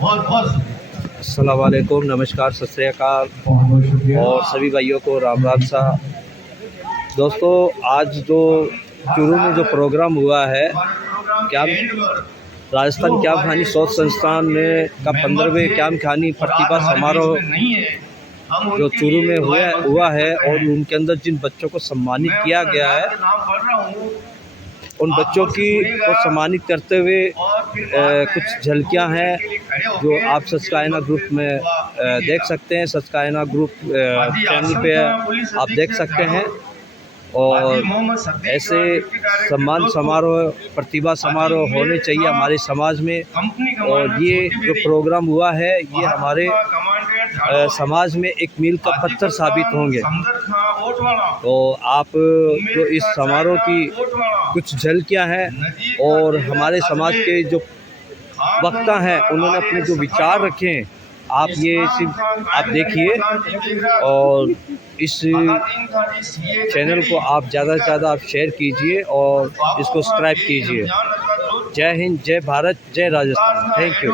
बहुत बहुत अस्सलाम वालेकुम, नमस्कार, सत श्री अकाल और सभी भाइयों को राम राम सा। दोस्तों, आज जो चूरू में जो प्रोग्राम हुआ है, क्या राजस्थान क्या खानी शोध संस्थान में का 15वें क्या खानी प्रतिभा समारोह जो चूरू में हुआ है और उनके अंदर जिन बच्चों को सम्मानित किया गया है, उन बच्चों को सम्मानित करते हुए कुछ झलकियां हैं जो आप सचकायना ग्रुप में देख सकते हैं। सचकायना ग्रुप चैनल पे आप देख सकते हैं। और ऐसे सम्मान समारोह, प्रतिभा समारोह होने चाहिए हमारे समाज में। और ये जो प्रोग्राम हुआ है, ये हमारे समाज में एक मील का पत्थर साबित होंगे। तो आप जो इस समारोह की कुछ झलकियां हैं और हमारे समाज के जो वक्ता हैं, उन्होंने अपने जो विचार रखे हैं, आप ये सिर्फ आप देखिए और इस चैनल को आप ज़्यादा से ज़्यादा आप शेयर कीजिए और इसको सब्सक्राइब कीजिए। जय हिंद, जय भारत, जय राजस्थान। Thank you.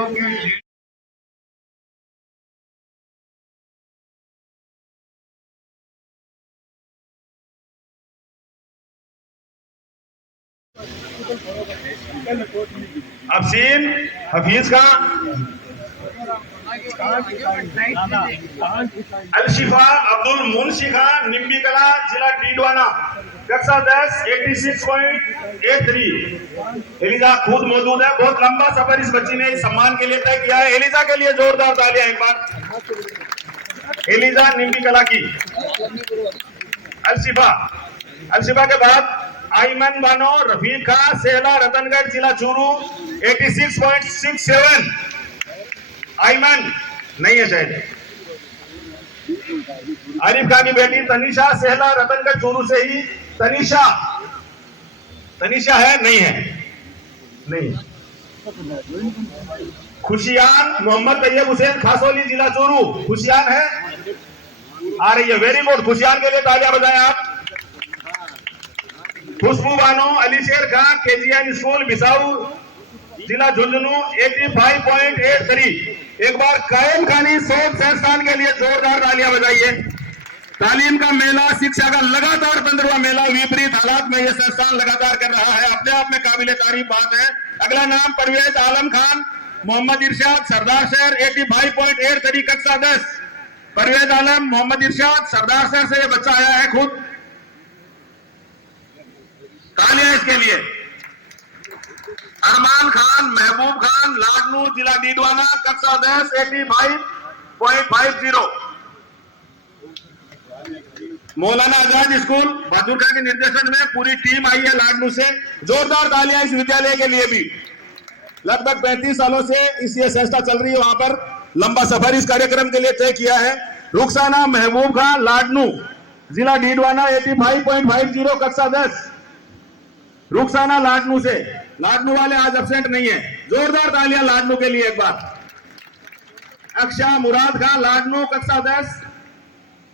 अफसीन हफीज का अलशिफा अब्दुल मुंशी खान निम्बी कला जिला डीडवाना कक्षा 10 86.83। एलिजा खुद मौजूद है। बहुत लंबा सफर इस बच्ची ने इस सम्मान के लिए तय किया है। एलिजा के लिए जोरदार तालियां एक बार। एलिजा निम्बी कला की अलशिफा के बाद आईमन बानो रफीक खान सेहला रतनगढ़ जिला चूरू 86.67। आईमन नहीं है शायद। आरिफ खान की बेटी तनीषा सेहला रतनगढ़ चूरू से ही। तनीषा है नहीं है नहीं। खुशियान मोहम्मद तैयब हुसैन खासोली जिला चूरू। खुशियान है, आ रही है। Very good. खुशियान के लिए तालियां बजाएं आप। खुशबू बानो अली शेर खान केजीएन स्कूल बिसाऊ जिला झुंझुनू 85.83। एक बार कायम खानी शोध संस्थान के लिए जोरदार तालियां बजाइए। तालीम का मेला, शिक्षा का लगातार 15वां मेला विपरीत हालात में यह संस्थान लगातार कर रहा है। अपने आप में काबिले तारीफ बात है। अगला नाम परवेज आलम खान मोहम्मद इरशाद सरदार शहर 85.83 कक्षा 10। परवेज आलम मोहम्मद इरशाद सरदार शहर से यह बच्चा आया है खुद। तालियां इसके लिए। अरमान खान महबूब खान लाडनू जिला डीडवाना कक्षा 10 85.50। मौलाना आजाद स्कूल बहादुर खान के निर्देशन में पूरी टीम आई है लाडनू से। जोरदार तालियां इस विद्यालय के लिए भी। लगभग 35 सालों से इस ये संस्था चल रही है। वहां पर लंबा सफर इस कार्यक्रम के लिए तय किया है। रुखसाना महबूब खान लाडनू जिला डीडवाना 85.50 कक्षा 10। रुखसाना लाडनू से। लाडनू वाले आज एब्सेंट नहीं है। जोरदार तालियां लाडनू के लिए एक बार। अक्षा मुराद खान लाडनू कक्षा 10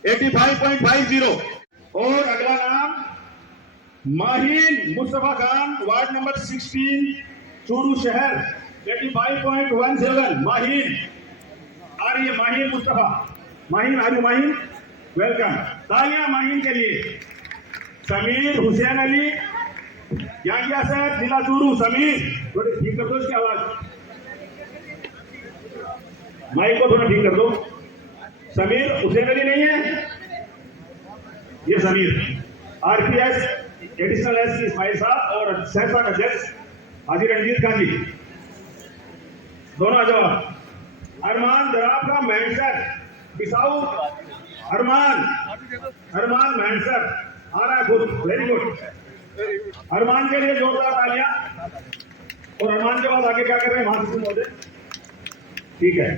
85.50। और अगला नाम माहिन मुस्तफा खान वार्ड नंबर 16 चूरू शहर 85.17। माहिन आ रही है। माहिन मुस्तफा। माहिन आजू माहिन वेलकम। तालियां माहिन के लिए। समीर हुसैन अली यागिया साहब जिला चूरू। समीर थोड़ी ठीक कर दो इसकी आवाज। माइक को थोड़ा ठीक कर दो। समीर हुसैन अली नहीं है ये Sameer. RPS additional SP Ismail साहब और सहसा का जज हाजी रणजीत खान जी दोनों आ जाओ। अरमान जराब का महसर बिसाऊ। अरमान महसर आ रहा है खुद। Very good. अरमान के लिए जोरदार तालियां। और अरमान के बाद आगे क्या कर रहे हैं वहां महोदय? ठीक है।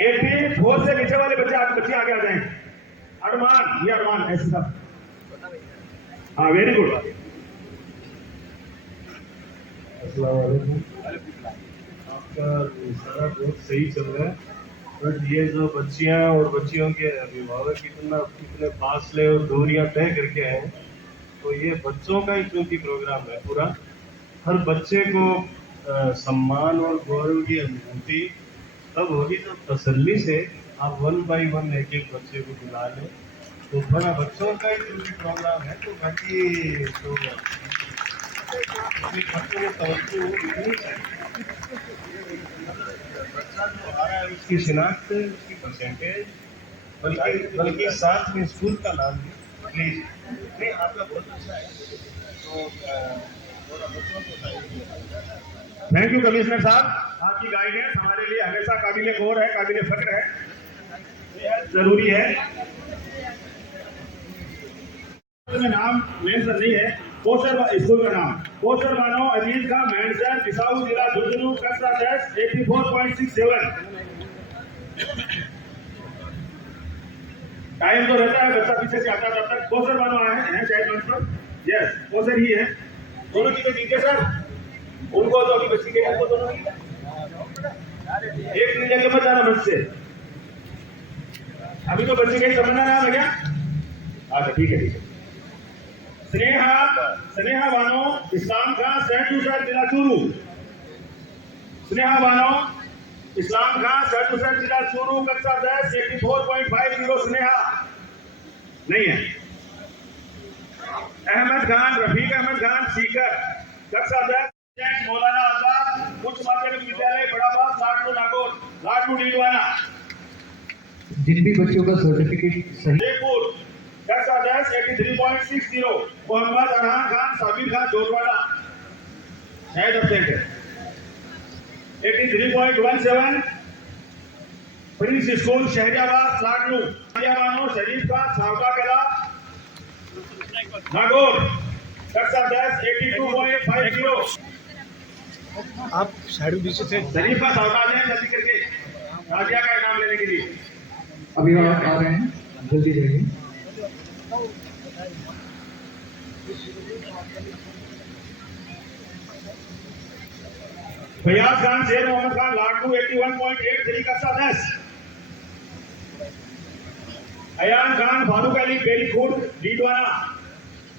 84 से नीचे वाले बच्चे आगे आ जाएं। अरमान, ये अरमान ऐसे सब। हाँ वेरी गुड। अस्सलाम वालेकुम। आपका सारा बहुत सही चल रहा है, बट ये जो बच्चियां और बच्चियों के अभिभावक कितने फासले और दूरियां तय करके आए, तो ये बच्चों का ही क्योंकि प्रोग्राम है पूरा, हर बच्चे को सम्मान और गौरव की अनुभूति तब होगी जब तसल्ली से आप 1 बाई 1 एक एक बच्चे को बुला लें। तो बड़ा बच्चों का ही जो भी प्रोग्राम है तो बाकी तो बच्चों में तवज्जो इतनी है, बच्चा जो आ रहा है उसकी शिनाख्त, उसकी परसेंटेज, बल्कि साथ में स्कूल का नाम भी प्लीज। नहीं आपका बहुत अच्छा है, तो थोड़ा बच्चों को थैंक यू कमिश्नर साहब, आपकी गाइडेंस हमारे लिए हमेशा काबिल गौर है, काबिल फख्र है, बेहद जरूरी है। में नाम मेंशन नहीं है, पोस्टर स्कूल का नाम पोस्टर मानो अजीज का मैंसर बिसाऊ जिला झुंझुनू कक्षा 10 84.67। टाइम तो रहता है, बच्चा पीछे से आता तब तक। पोस्टर मानो आए हैं शायद मंच पर, यस पोस्टर ही है। दोनों की तो टीचर सर उनको तो अभी बच्ची के उनको दोनों एक दिन जगह मत जाना बस से, अभी तो बच्चे के समझना नाम है क्या? अच्छा ठीक है ठीक है। स्नेहा बानो इस्लाम खान सेंट जोसेफ जिला चूरू। स्नेहा बानो इस्लाम खान सेंट जोसेफ जिला चूरू कक्षा 10 84.50। स्नेहा नहीं है। अहमद खान रफीक अहमद खान सीकर कक्षा 10 मौलाना आजाद उच्च माध्यमिक विद्यालय बड़ाबाद नागौर लाडू डीडवाना। जिन भी बच्चों का सर्टिफिकेट सही जयपुर कक्षा 10 83.60। Mohammad Arhan Khan Sabir Khan Jorwada head of centre 83.17। Prince school Shahriyabad Ladnu Bano Sharif Khan Sawka Kala Nagaur कक्षा 10 82.50। आप साइड पीछे से शरीफ का सावका है जल्दी करके राजिया का नाम लेने के लिए। अभिभावक आ रहे हैं, जल्दी जाइए। फयाज खान शेर मोहम्मद खान लाडू 81.83 कक्षा 10। अयान खान फारूक अली बेरी खुर्द डीडवाना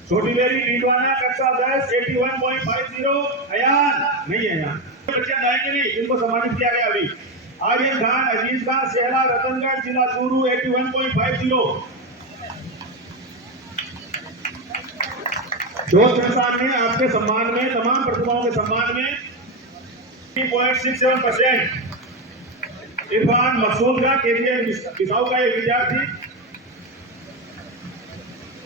छोटी बेरी डीडवाना कक्षा 10 81.50। अयान नहीं है, यहाँ बच्चे आएंगे नहीं, इनको सम्मानित किया गया अभी। आर्यन खान अजीज खान सेहला रतनगढ़ जिला चूरू 81.50। दोस्त संस्थान ने आपके सम्मान में तमाम प्रतिभाओं के सम्मान में 3.67%। इरफान मकसूद का केजीए बिसाऊ का एक विद्यार्थी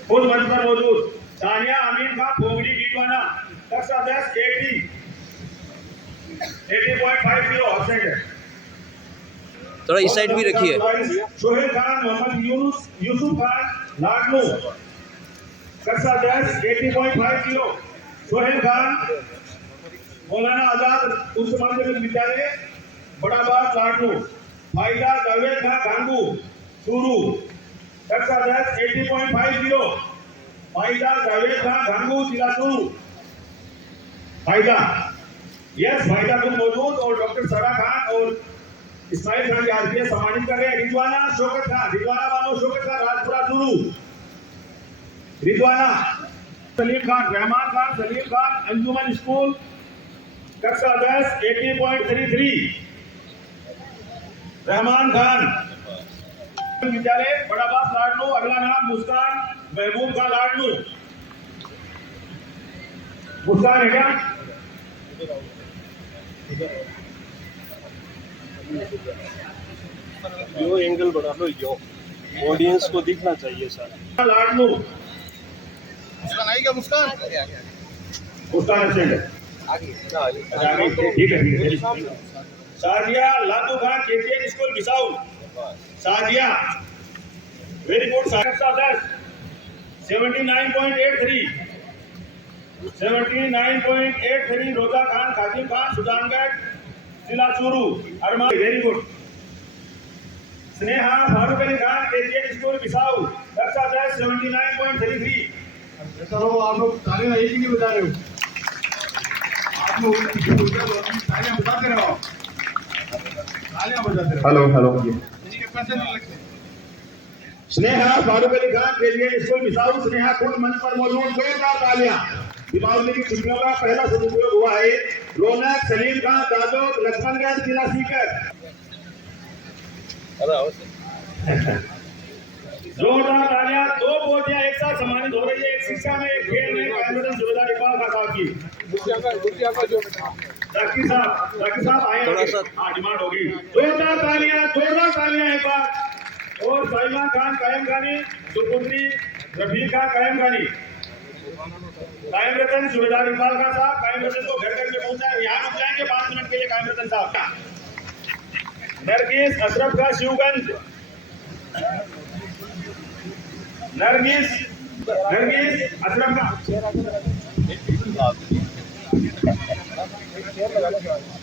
खुद मंच पर मौजूद। तानिया अमीन खान फोगड़ी डीडवाना कक्षा 10 80.50 ऑब्सेंट है। थोड़ा इस साइड भी रखिए। सोहेल खान मोहम्मद यूसुफ खान लाडनू कक्षा 10 80.50। सोहेल खान मौलाना आजाद उच्च माध्यमिक विद्यालय बड़ाबाद लाडनू। फायदा जावेद खान गांगू चूरू कक्षा 10 80.50। फायदा जावेद खान गांगू जिला चूरू। फायदा यस फायदा तुम मौजूद और डॉक्टर सरा खान और इस्माइल खान के आरपीएस सम्मानित कर रहे हैं। रिजवाना शौकत खान रिजवाना बानो शौकत खान राजपुरा चूरू। रिजवाना सलीम खान रहमान खान सलीम खान अंजुमन स्कूल कक्षा 10 80.33। रहमान खान विद्यालय बड़ाबाद लाडनू। अगला नाम मुस्कान महबूब खान लाडनू। मुस्कान है क्या? यो एंगल बढ़ा लो, यो ऑडियंस को दिखना चाहिए सर। लाडनू मुस्कान आएगा, मुस्कान मुस्कान स्टैंड ठीक है। Sadiya Ladu Khan KGN school Bissau. Sadiya very good. कक्षा 10 79.83। 79.83। रोजा खान काजिम खान सुजानगढ़ जिला Churu Arman very good. Sneha Farooq Ali Khan KGN school Bissau कक्षा 10 79.33। सर वो आप लोग तालियां एक ही नहीं बजा रहे हो, आप लोग तालियां बजाते रहो, तालियां बजाते रहो। हेलो हेलो इसके पैसे नहीं लगते। Sneha Farooq Ali Khan KGN school Bissau. स्नेहा खुद मंच पर मौजूद, जोरदार तालियां। दीपावली की छुट्टियों का पहला सदुपयोग हुआ है। रौनक, सलीम खान, दादोद, लक्ष्मणगढ़, जिला सीकर। जोरदार तालियां। 2 पोतियां एक साथ सम्मानित हो रही है, एक शिक्षा में, एक खेल में। कायमरतन सुबेदार इकबाल खान साहब की। जाकिर साहब आए। हाँ, डिमांड होगी। जोरदार तालियां एक बार। और साइमा खान कायम खानी, सुपुत्री रफीक खान कायम खानी। कायमरतन सुबेदार इकबाल खान साहब कायमरतन को घर घर में पहुंचा। यहाँ रुक जाएंगे 5 मिनट के लिए कायमरतन साहब। नरगिस अशरफ का शिवगंज। नरगिस अशरफ का।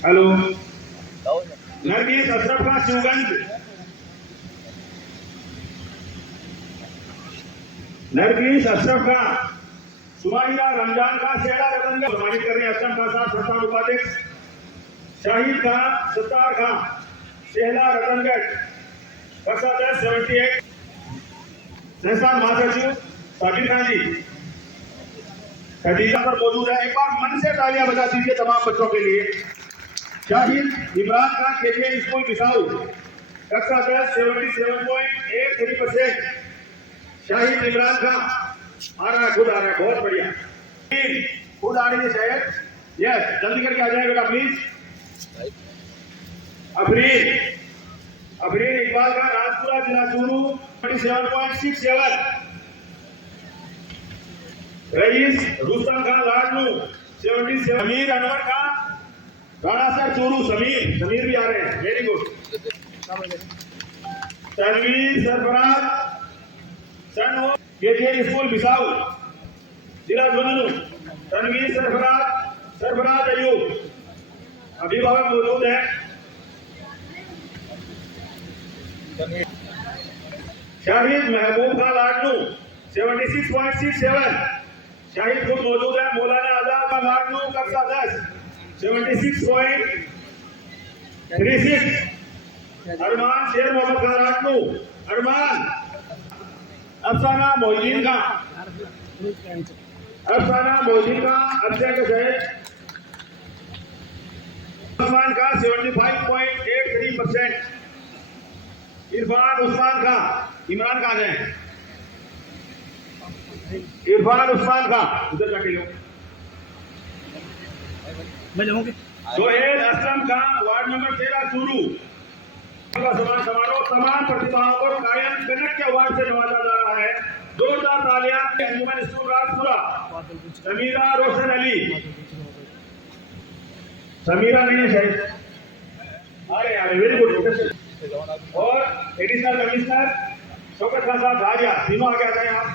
हेलो, नरगिस अशरफ का शिवगंज। नरगिस अशरफ का। सुमाइरा रमजान का शेरा रतनगढ़। सम्मानित कर रहे हैं असलम खान साहब, संस्थान उपाध्यक्ष। शाहिद खान, सत्तार खान, शेहला रतनगढ़, बक्सा 1078। संस्थान महासचिव साबिर खान जी खदीजा पर मौजूद है। एक बार मन से तालियां बजा दीजिए तमाम बच्चों के लिए। शाहिद इमरान खान, केजीएन स्कूल बिसाऊ, कक्षा 10 77.83%। शाहिद इमरान खान आ रहा है, खुद आ रहा है, बहुत बढ़िया। खुद आ रही है शायद। यस, जल्दी करके आ जाए बेटा प्लीज। अफरीन इकबाल का, राजपुरा, जिला चूरू, 27.67। रईस रुस्तम खान, लाडनू, 77। समीर अनवर खान, राणासर, चूरू। समीर भी आ रहे हैं, वेरी गुड। तनवीर सरफराज, सन हो, केजीएन स्कूल बिसाऊ, जिला झुंझुनू। तनवीर सरफराज अयूब, अभिभावक मौजूद है। शाहिद महबूब खान, लाडनू, 76.67। शाहिद खुद मौजूद है। मौलाना आजाद का, लाडनू, कक्षा 10, 76.36। अरमान शेर मोहम्मद खान, लाडनू। अरमान। अफसाना मोहिद्दीन का, अध्यक्ष है। उस्मान का, 75.83%। इरफान उस्मान का, इमरान का है। इरफान उस्मान का, उधर जाके लो। सोहेल असलम का, वार्ड नंबर 13, चूरू। सम्मान समारोह तमाम प्रतिभाओं को कायम कनक के अवार्ड से नवाजा जा रहा है। जोरदार तालियां। अंजुमन स्कूल राजपुरा, समीरा रोशन अली। समीरा नहीं है शायद। अरे वेरी गुड। और एडिशनल कमिश्नर शौकत खान साहब झारिया, तीनों आगे आ गए। आप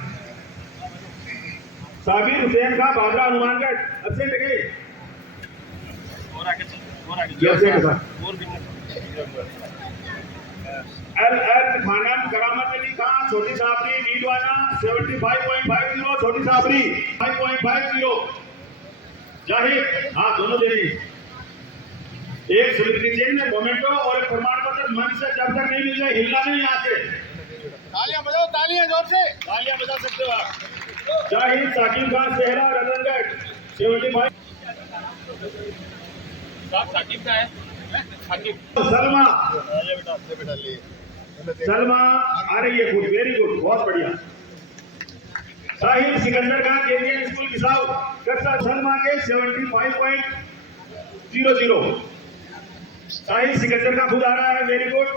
साबिर हुसैन का, बादरा, हनुमानगढ़, एब्सेंट है। एल खानम, करामत अली खान, छोटी साबरी, नीलवाना, 75.50। छोटी साबरी 5.50। जाहिर, हाँ दोनों दे रही। एक स्मृति चिन्ह, मोमेंटो और एक प्रमाण पत्र मन से जब तक नहीं मिल जाए हिलना नहीं। यहाँ से तालियां बजाओ, तालियां जोर से तालियां बजा सकते हो आप। जाहिद साकिब खान, शेहरा रतनगढ़, 75। साकिब का है। सलमा आ रही है, गुड, वेरी गुड, बहुत बढ़िया। साहिल सिकंदर खान, केजीएन स्कूल बिसाऊ, कक्षा सलमा के 75.00। साहिल सिकंदर का खुद आ रहा है, वेरी गुड।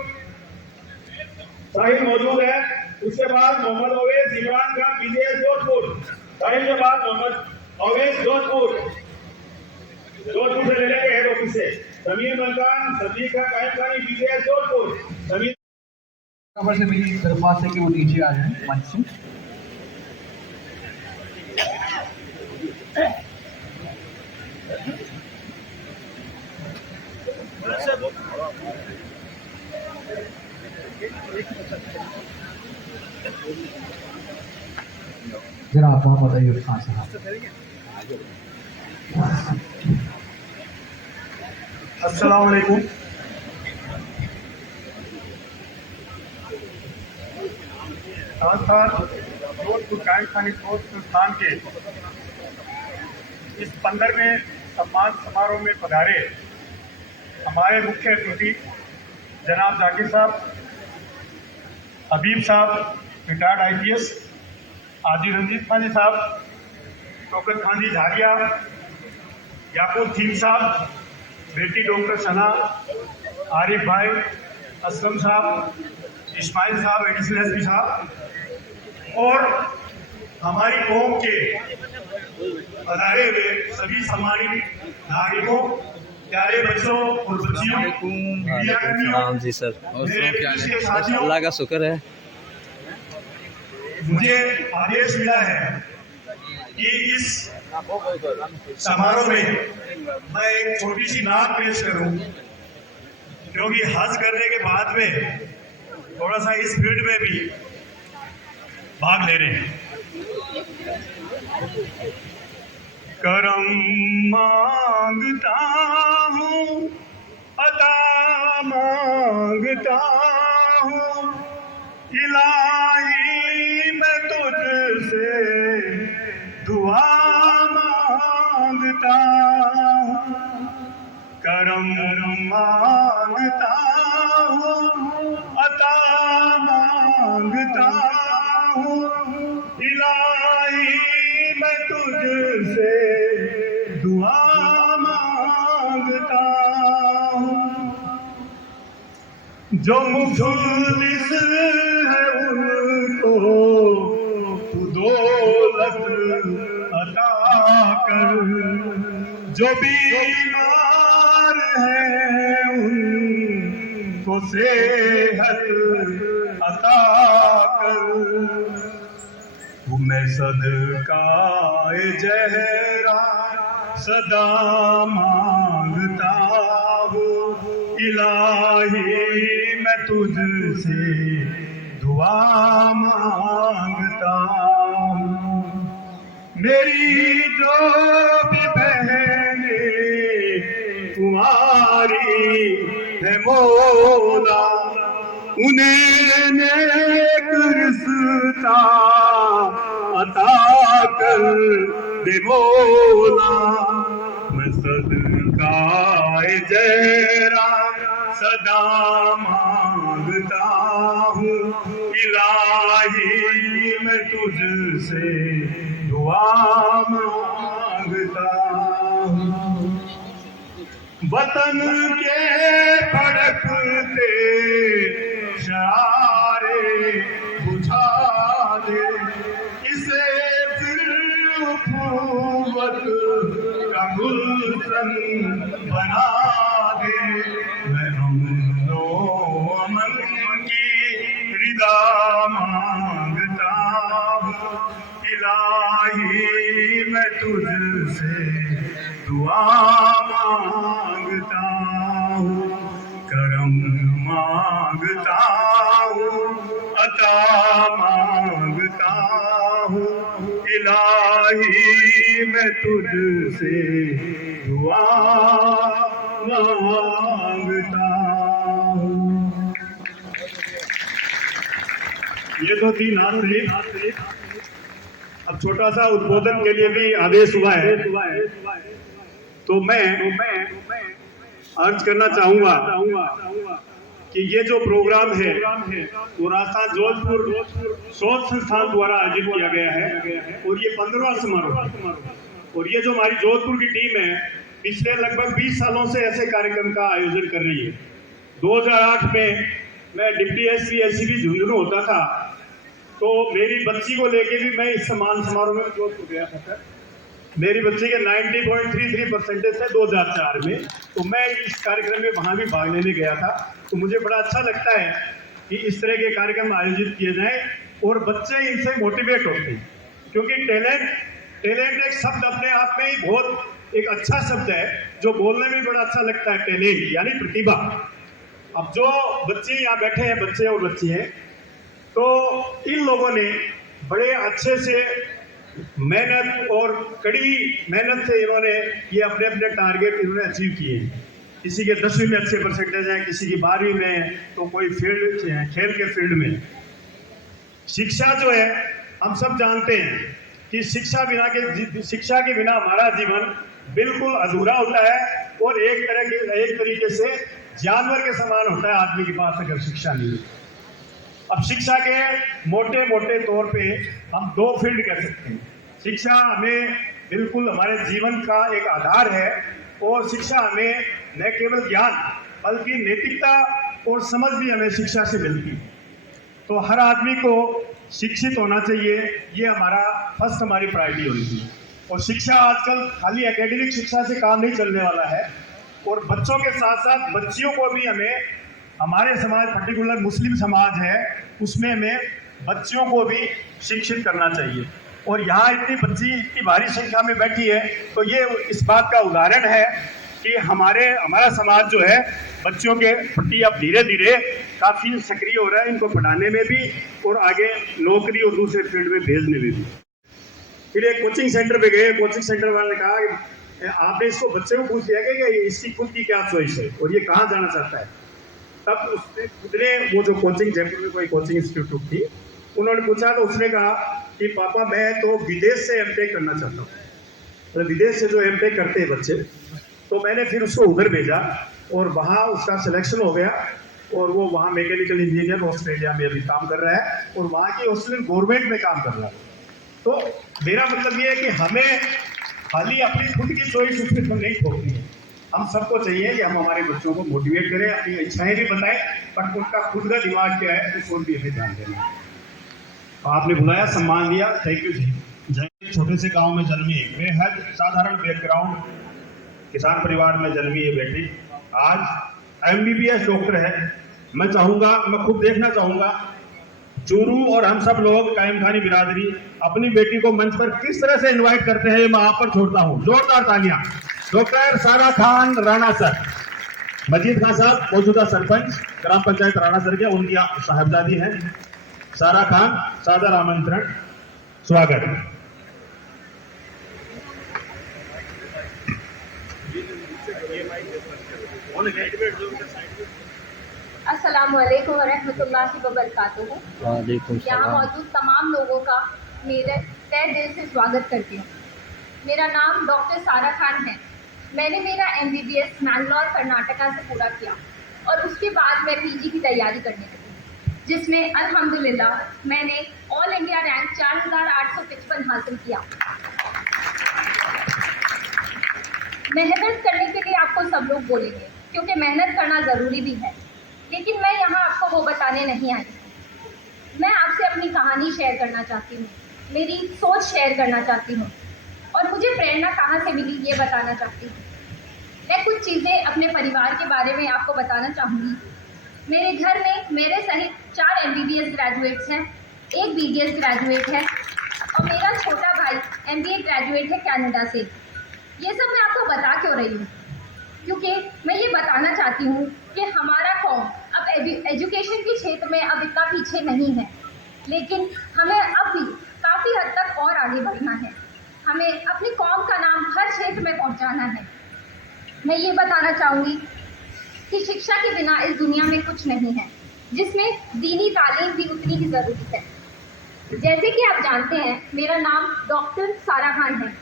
साहिल मौजूद है। उसके बाद मोहम्मद अवैस, इमरान खान, बीजेएस जोधपुर। साहिल के बाद मोहम्मद अवैस, जोधपुर से ले लेंगे हेड ऑफिस से। समीर मलकान, सदीक का, कायम खानी, बीजेएस जोधपुर। समीर से मेरी दरख्वास्त है कि वो नीचे आ जाए मंच से। जनाब मोहम्मद अयूब खान साहब। अस्सलाम वालेकुम। जोधपुर कायम खानी स्पोर्ट्स संस्थान के इस 15वें सम्मान समारोह में पधारे हमारे मुख्य अतिथि जनाब जाकिर साहब, हबीब साहब रिटायर्ड IPS, आदि रंजीत खान जी साहब, शौकत खान जी झारिया, याकूब थीम साहब, बेटी डॉक्टर सना, आरिफ भाई, असलम साहब, इस्माइल साहब, एडिशनल SP साहब और हमारी कौम के पधारे हुए सभी सम्मानित नागरिकों, प्यारे बच्चों और बच्चियों, मीडिया कर्मियों, हाँ जी सर, मेरे प्यारे बस साथियों, अल्लाह का शुक्र है। मुझे आदेश मिला है कि इस समारोह में मैं एक छोटी सी नात पेश करूं, क्योंकि हज करने के बाद में थोड़ा सा इस फील्ड में भी भाग ले रहे हैं। करम मांगता हूँ, अता मांगता हूँ, इलाही मैं तुझसे दुआ मांगता हूँ। करम मांगता हूँ, अता मांगता हूँ, इलाही मैं तुझसे दुआ मांगता हूँ। जो मुखलिस है उनको तू दौलत अता कर, जो बीमार है उनको सेहत अता कर। मैं सदकाए जहरा सदा मांगता हूँ, इलाही मैं तुझसे दुआ मांगता हूँ। मेरी जो भी बहने तुम्हारी है मौला, उन्हें नेक रिश्ता अता कर दे मौला। मैं सदकाए जहरा सदा मांगता हूँ, इलाही मैं तुझसे दुआ मांगता हूँ। वतन के भड़कते शारे बुझा दे, इसे फिर उखुवत का गुलशन बना दे। मैं अमनो अमन की रिदा मांगता हूँ, इलाही मैं तुझसे दुआ मांगता हूँ। करम मांगता हूँ, अता मांगता हूँ, इलाही मैं तुझसे दुआ मांगता हूँ। ये तो थी नात। अब छोटा सा उद्बोधन के लिए भी आदेश हुआ है, तो मैं अर्ज करना चाहूंगा कि ये जो प्रोग्राम है वो राजस्थान जोधपुर शोध संस्थान द्वारा आयोजित किया गया है और ये 15वां समारोह। और ये जो हमारी जोधपुर की टीम है पिछले लगभग 20 सालों से ऐसे कार्यक्रम का आयोजन कर रही है। 2008 में मैं डिप्टी SP SCB झुंझुनू होता था, तो मेरी बच्ची को लेके भी मैं इस सम्मान समारोह में जोधपुर गया था सर। मेरी बच्ची के 90.33% थे 2004 में, तो मैं इस कार्यक्रम में वहाँ भी भाग लेने गया था। तो मुझे बड़ा अच्छा लगता है कि इस तरह के कार्यक्रम आयोजित किए जाएं और बच्चे इनसे मोटिवेट होते हैं, क्योंकि टैलेंट एक शब्द अपने आप में ही बहुत एक अच्छा शब्द है जो बोलने में बड़ा अच्छा लगता है। टैलेंट यानी प्रतिभा। अब जो बच्चे यहाँ बैठे हैं, बच्चे और बच्ची हैं, तो इन लोगों ने बड़े अच्छे से मेहनत और कड़ी मेहनत से इन्होंने ये अपने अपने टारगेट इन्होंने अचीव किए हैं। किसी के 10वीं में अच्छे परसेंटेज हैं, किसी की 12वीं में, तो कोई फील्ड खेल के फील्ड में। शिक्षा जो है हम सब जानते हैं कि शिक्षा के बिना हमारा जीवन बिल्कुल अधूरा होता है और एक तरीके से जानवर के समान होता है आदमी के पास अगर शिक्षा नहीं है। अब शिक्षा के मोटे मोटे तौर पे हम दो फील्ड कह सकते हैं। शिक्षा हमें बिल्कुल हमारे जीवन का एक आधार है और शिक्षा हमें न केवल ज्ञान बल्कि नैतिकता और समझ भी हमें शिक्षा से मिलती है। तो हर आदमी को शिक्षित होना चाहिए, ये हमारी प्रायोरिटी होनी चाहिए। और शिक्षा आजकल खाली एकेडमिक शिक्षा से काम नहीं चलने वाला है और बच्चों के साथ साथ बच्चियों को भी हमें, हमारे समाज पर्टिकुलर मुस्लिम समाज है उसमें हमें बच्चियों को भी शिक्षित करना चाहिए। और यहाँ इतनी बच्ची इतनी भारी संख्या में बैठी है तो ये इस बात का उदाहरण है कि हमारा समाज जो है बच्चों के प्रति अब धीरे धीरे काफ़ी सक्रिय हो रहा है, इनको पढ़ाने में भी और आगे नौकरी और दूसरे फील्ड में भेजने में भी। फिर एक कोचिंग सेंटर पे गए, कोचिंग सेंटर वाले ने कहा कि आपने इसको बच्चे को पूछ लिया कि इसकी खुद की क्या चॉइस है और ये कहाँ जाना चाहता है। तब उसने खुद ने, वो जो कोचिंग जयपुर में कोई कोचिंग इंस्टीट्यूट थी, उन्होंने पूछा तो उसने कहा कि पापा मैं तो विदेश से एमटेक करना चाहता हूँ। मतलब विदेश से जो एमटेक करते हैं बच्चे, तो मैंने फिर उसको उधर भेजा और वहाँ उसका सिलेक्शन हो गया और वो वहाँ मैकेनिकल इंजीनियर ऑस्ट्रेलिया में अभी काम कर रहा है और वहाँ की ऑस्ट्रेलियन गवर्नमेंट में काम कर रहा है। तो मेरा मतलब ये है कि हमें खाली अपनी खुद की चॉइस उसमें नहीं छोड़नी है। हम सबको चाहिए कि हम हमारे बच्चों को मोटिवेट करें, अपनी इच्छाएं भी बताएं, पर उनका खुद का दिमाग क्या है उस पर भी हमें ध्यान देना है। आपने बुलाया, सम्मान दिया, थैंक यू जी। जय छोटे से गांव में जन्मी, बेहद साधारण बैकग्राउंड, किसान परिवार में जन्मी ये बेटी आज MBBS डॉक्टर है। मैं खुद देखना चाहूँगा चूरू और हम सब लोग कायम खानी बिरादरी अपनी बेटी को मंच पर किस तरह से इन्वाइट करते हैं, मैं आप पर छोड़ता हूँ। जोरदार तालियां। डॉक्टर सारा खान राणा सर, मजीद खान साहब मौजूदा सरपंच ग्राम पंचायत राणा सर के, उनकी साहबजादी हैं सारा खान, सादर आमंत्रण, स्वागत। अस्सलामुअलैकुम वरहमतुल्लाहि वबरकातुहू। वालेकुम यहाँ सलाम। मौजूद तमाम लोगों का मेरे तहे दिल से स्वागत करती हूँ। मेरा नाम डॉक्टर सारा खान है। मैंने मेरा MBBS मैंगलोर कर्नाटका से पूरा किया और उसके बाद मैं PG की तैयारी करने लगी, जिसमें अल्हम्दुलिल्लाह मैंने ऑल इंडिया रैंक 4855 हासिल किया। मेहनत करने के लिए आपको सब लोग बोलेंगे क्योंकि मेहनत करना ज़रूरी भी है, लेकिन मैं यहाँ आपको वो बताने नहीं आई। मैं आपसे अपनी कहानी शेयर करना चाहती हूँ, मेरी सोच शेयर करना चाहती हूँ और मुझे प्रेरणा कहाँ से मिली ये बताना चाहती हूँ। मैं कुछ चीज़ें अपने परिवार के बारे में आपको बताना चाहूँगी। मेरे घर में मेरे सहित 4 MBBS ग्रेजुएट्स हैं, 1 BDS ग्रेजुएट है और मेरा छोटा भाई MBA ग्रेजुएट है कनाडा से। ये सब मैं आपको बता क्यों रही हूँ? क्योंकि मैं ये बताना चाहती हूँ कि हमारा कौम अब एजुकेशन के क्षेत्र में अब इतना पीछे नहीं है, लेकिन हमें अब भी काफ़ी हद तक और आगे बढ़ना है। हमें अपनी कौम का नाम हर क्षेत्र में पहुँचाना है। मैं ये बताना चाहूँगी कि शिक्षा के बिना इस दुनिया में कुछ नहीं है, जिसमें दीनी तालीम भी उतनी ही ज़रूरी है। जैसे कि आप जानते हैं, मेरा नाम डॉक्टर सारा खान है।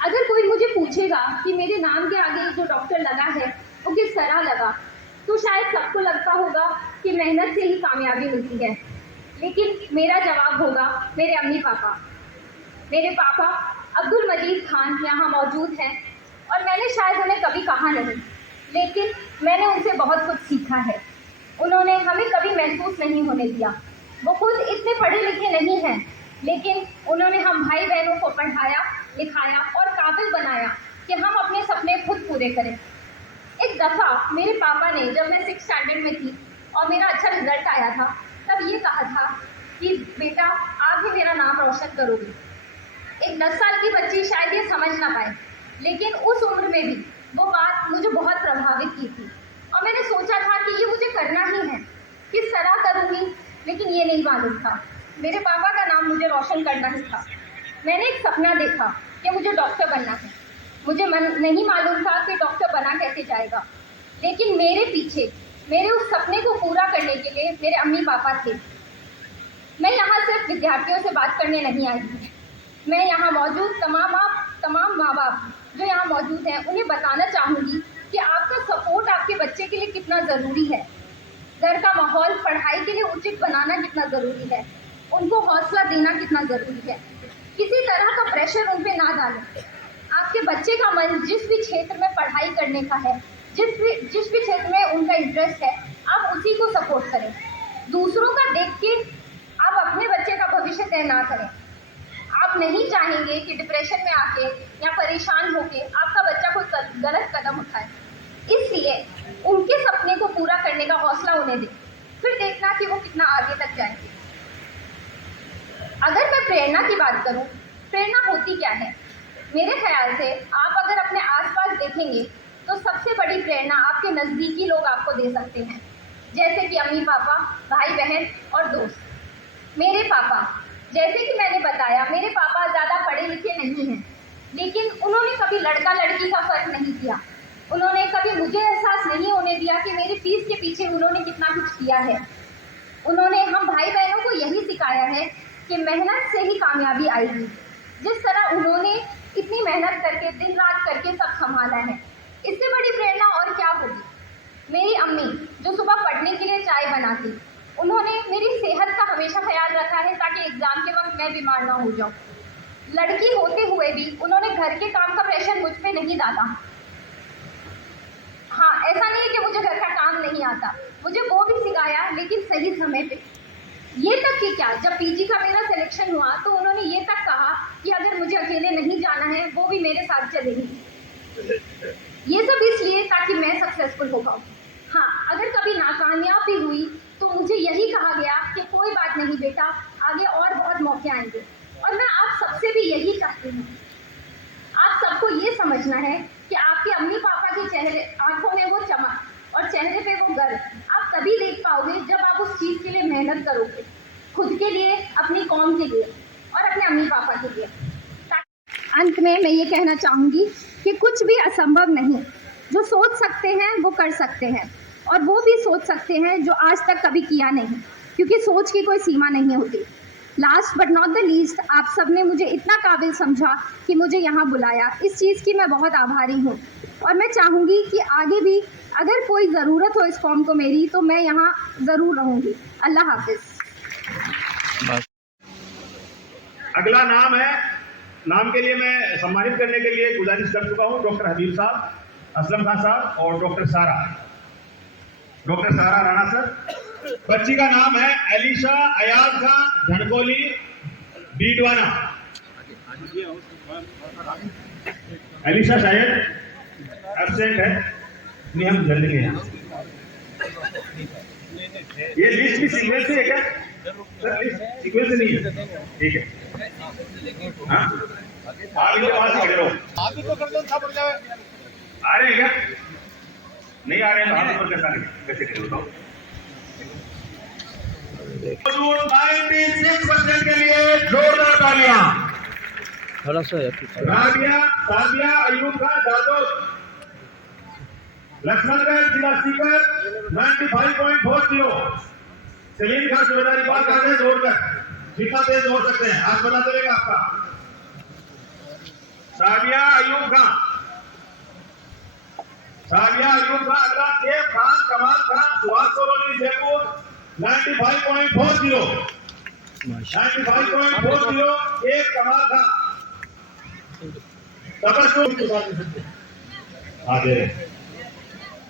अगर कोई मुझे पूछेगा कि मेरे नाम के आगे जो डॉक्टर लगा है वो किस तरह लगा, तो शायद सबको लगता होगा कि मेहनत से ही कामयाबी मिलती है, लेकिन मेरा जवाब होगा मेरे अम्मी पापा। मेरे पापा अब्दुल मजीद खान यहाँ मौजूद हैं और मैंने शायद उन्हें कभी कहा नहीं, लेकिन मैंने उनसे बहुत कुछ सीखा है। उन्होंने हमें कभी महसूस नहीं होने दिया। वो खुद इतने पढ़े लिखे नहीं हैं, लेकिन उन्होंने हम भाई बहनों को पढ़ाया, लिखाया और काबिल बनाया कि हम अपने सपने खुद पूरे करें। एक दफ़ा मेरे पापा ने, जब मैं 6th स्टैंडर्ड में थी और मेरा अच्छा रिजल्ट आया था, तब ये कहा था कि बेटा आप ही मेरा नाम रोशन करोगे। एक 10 साल की बच्ची शायद ये समझ ना पाए, लेकिन उस उम्र में भी वो बात मुझे बहुत प्रभावित की थी और मैंने सोचा था कि ये मुझे करना ही है। किस तरह करूँगी, लेकिन ये नहीं मालूम था। मेरे पापा का नाम मुझे रोशन करना ही था। मैंने एक सपना देखा कि मुझे डॉक्टर बनना है। मुझे नहीं मालूम था कि डॉक्टर बना कैसे जाएगा, लेकिन मेरे पीछे मेरे उस सपने को पूरा करने के लिए मेरे अम्मी पापा थे। मैं यहाँ सिर्फ विद्यार्थियों से बात करने नहीं आई हूँ, मैं यहाँ मौजूद तमाम माँ बाप जो यहाँ मौजूद हैं उन्हें बताना चाहूँगी कि आपका सपोर्ट आपके बच्चे के लिए कितना ज़रूरी है। घर का माहौल पढ़ाई के लिए उचित बनाना कितना ज़रूरी है, उनको हौसला देना कितना ज़रूरी है। किसी तरह का प्रेशर उन पे ना डालें। आपके बच्चे का मन जिस भी क्षेत्र में पढ़ाई करने का है, जिस भी क्षेत्र में उनका इंटरेस्ट है, आप उसी को सपोर्ट करें। दूसरों का देख के आप अपने बच्चे का भविष्य तय ना करें। आप नहीं चाहेंगे कि डिप्रेशन में आके या परेशान होके आपका बच्चा कोई गलत कदम उठाए, इसलिए उनके सपने को पूरा करने का हौसला उन्हें दें, फिर देखना कि वो कितना आगे तक जाएंगे। अगर मैं प्रेरणा की बात करूं, प्रेरणा होती क्या है? मेरे ख्याल से आप अगर अपने आसपास देखेंगे तो सबसे बड़ी प्रेरणा आपके नज़दीकी लोग आपको दे सकते हैं, जैसे कि अम्मी पापा, भाई बहन और दोस्त। मेरे पापा, जैसे कि मैंने बताया, मेरे पापा ज़्यादा पढ़े लिखे नहीं हैं, लेकिन उन्होंने कभी लड़का लड़की का फ़र्क नहीं किया। उन्होंने कभी मुझे एहसास नहीं होने दिया कि मेरी फीस के पीछे उन्होंने कितना कुछ किया है। उन्होंने हम भाई बहनों को यही सिखाया है कि मेहनत से ही कामयाबी आएगी। जिस तरह उन्होंने इतनी मेहनत करके दिन रात करके सब संभाला है, इससे बड़ी प्रेरणा और क्या होगी। मेरी अम्मी जो सुबह पढ़ने के लिए चाय बनाती, उन्होंने मेरी सेहत का हमेशा ख्याल रखा है ताकि एग्ज़ाम के वक्त मैं बीमार ना हो जाऊँ। लड़की होते हुए भी उन्होंने घर के काम का प्रेशर मुझ पे नहीं डाला। हाँ, ऐसा नहीं है कि मुझे घर का काम नहीं आता, मुझे वो भी सिखाया, लेकिन सही समय पे। ये तक कि क्या, जब पीजी का मेरा सिलेक्शन हुआ तो उन्होंने ये तक कहा कि अगर मुझे अकेले नहीं जाना है, वो भी मेरे साथ चलेगी। ये सब इसलिए ताकि मैं सक्सेसफुल हो पाऊँ। हाँ, अगर कभी नाकामयाब भी हुई तो मुझे यही कहा गया कि कोई बात नहीं बेटा, आगे और बहुत मौके आएंगे। और मैं आप सबसे भी यही चाहती हूँ, आप सबको ये समझना है कि आपके अम्मी पापा के चेहरे, आंखों में वो चमक और चेहरे पे वो गर्व आप तभी देख पाओगे जब आप उस चीज़ के लिए मेहनत करोगे, खुद के लिए, अपनी कौम के लिए और अपने अम्मी पापा के लिए। अंत में मैं ये कहना चाहूँगी कि कुछ भी असंभव नहीं, जो सोच सकते हैं वो कर सकते हैं, और वो भी सोच सकते हैं जो आज तक कभी किया नहीं, क्योंकि सोच की कोई सीमा नहीं होती। Last but not the least, आप सब ने मुझे इतना काबिल समझा कि मुझे यहाँ बुलाया, इस चीज़ की मैं बहुत आभारी हूँ। और मैं चाहूँगी कि आगे भी अगर कोई ज़रूरत हो इस कौम को मेरी, तो मैं यहाँ ज़रूर रहूँगी। अल्लाह हाफिज़। अगला नाम है, नाम के लिए मैं सम्मानित करने के लिए गुजारिश कर चुका हूँ डॉक्टर हबीब साहब, असलम खान साहब और डॉक्टर सारा राणा सर। बच्ची का नाम है एलिशा अयाज खान धनकोली बीडवाना। एलिशा शायद एब्सेंट है, नहीं हम जल्द के यहाँ। ये लिस्ट भी सीक्वेंस से है क्या सर? लिस्ट सीक्वेंस से नहीं है, ठीक है। हाँ, आप इनके पास ही खड़े रहो। आप भी तो कर दो, था पड़ जाए। आ रहे हैं क्या? नहीं आ रहे हैं तो आप ऊपर कैसे खड़े बताओ। 96% के लिए जोरदार तालियां। थोड़ा सा राबिया साबिया अयूब खान जादव, लक्ष्मणगढ़ जिला स्पीकर 95.40। सलीम खान सूबेदारी बात कर रहे हैं, जोड़कर जितना तेज हो सकते हैं, आज बना चलेगा आपका। साबिया अयूब खान, अगला देव खान, कमाल खान, सुभाष सोलोनी जयपुर 95.40। 95.40 एक कमाल खान। आगे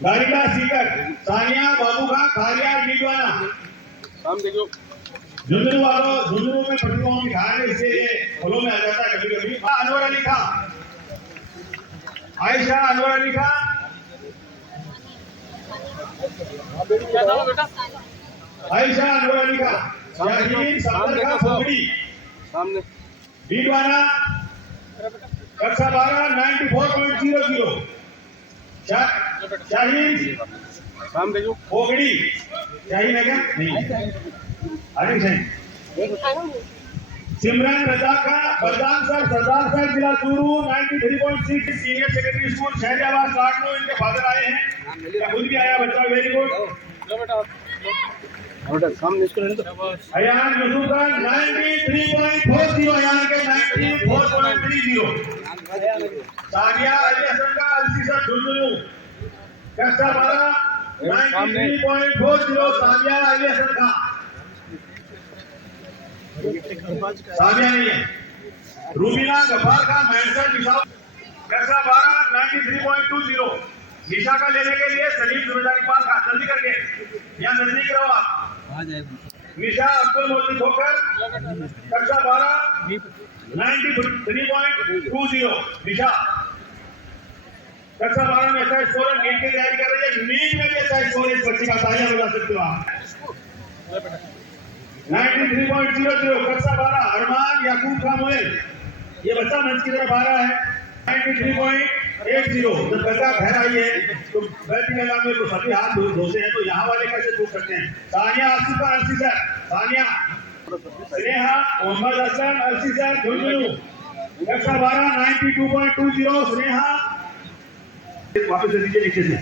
गाड़ीला सीकर सानिया बाबू खान खारिया नीडवाना। झुंझुनू वालों, झुंझुनू में प्रतिमाओं की धार है, इससे ये फलों में आ जाता है कभी कभी। अनवर अली खान, आयशा अनवर अली खान, आयशा अनवर अली खान, शाहीन सफदर खान फोगड़ी सामने बीडवाना कक्षा 12 94.00। शाहीन सामने जो फोगड़ी, शाहीन है क्या? नहीं, अरे शाहीन। सिमरन रजा का बलदान सर, सरदार सर जिला Churu 93.6 senior secondary school शहजाबाद Lucknow. इनके फादर आए हैं, खुद भी आया बच्चा, वेरी गुड। अयान यूसुफ खान 93.40, अयान के 94.30। सानिया अली हसन का अल्सीसा झुलझुलू कैसा मारा 93.40, सानिया अली हसन का। सानिया नहीं है। रूबीना गफार खान 65 कैसा मारा 93.20। निशा का लेने के लिए सलीम जुमेदारी पास का जल्दी करके यहाँ नजदीक रहो आप। निशा अब्दुल मोदी ठोकर कक्षा 12 93.20। निशा कक्षा 12 में अच्छा स्कोर नीट की तैयारी कर रही है। नीट में भी अच्छा स्कोर इस बच्ची का तालियां बजा सकते हो आप। 93.00 कक्षा 12 अरमान याकूब खान मोयल, ये बच्चा मंच की तरफ आ रहा है। 93.80। जब बच्चा घर आई है तो बैठी मैदान में तो सभी हाथ धोते हैं, तो यहाँ वाले कैसे छूट सकते हैं। सानिया आसिफा अल्सीसा, सानिया स्नेहा मोहम्मद हसन अल्सीसा झुलझुलू कक्षा 12 92.20। स्नेहा वापस से नीचे नीचे से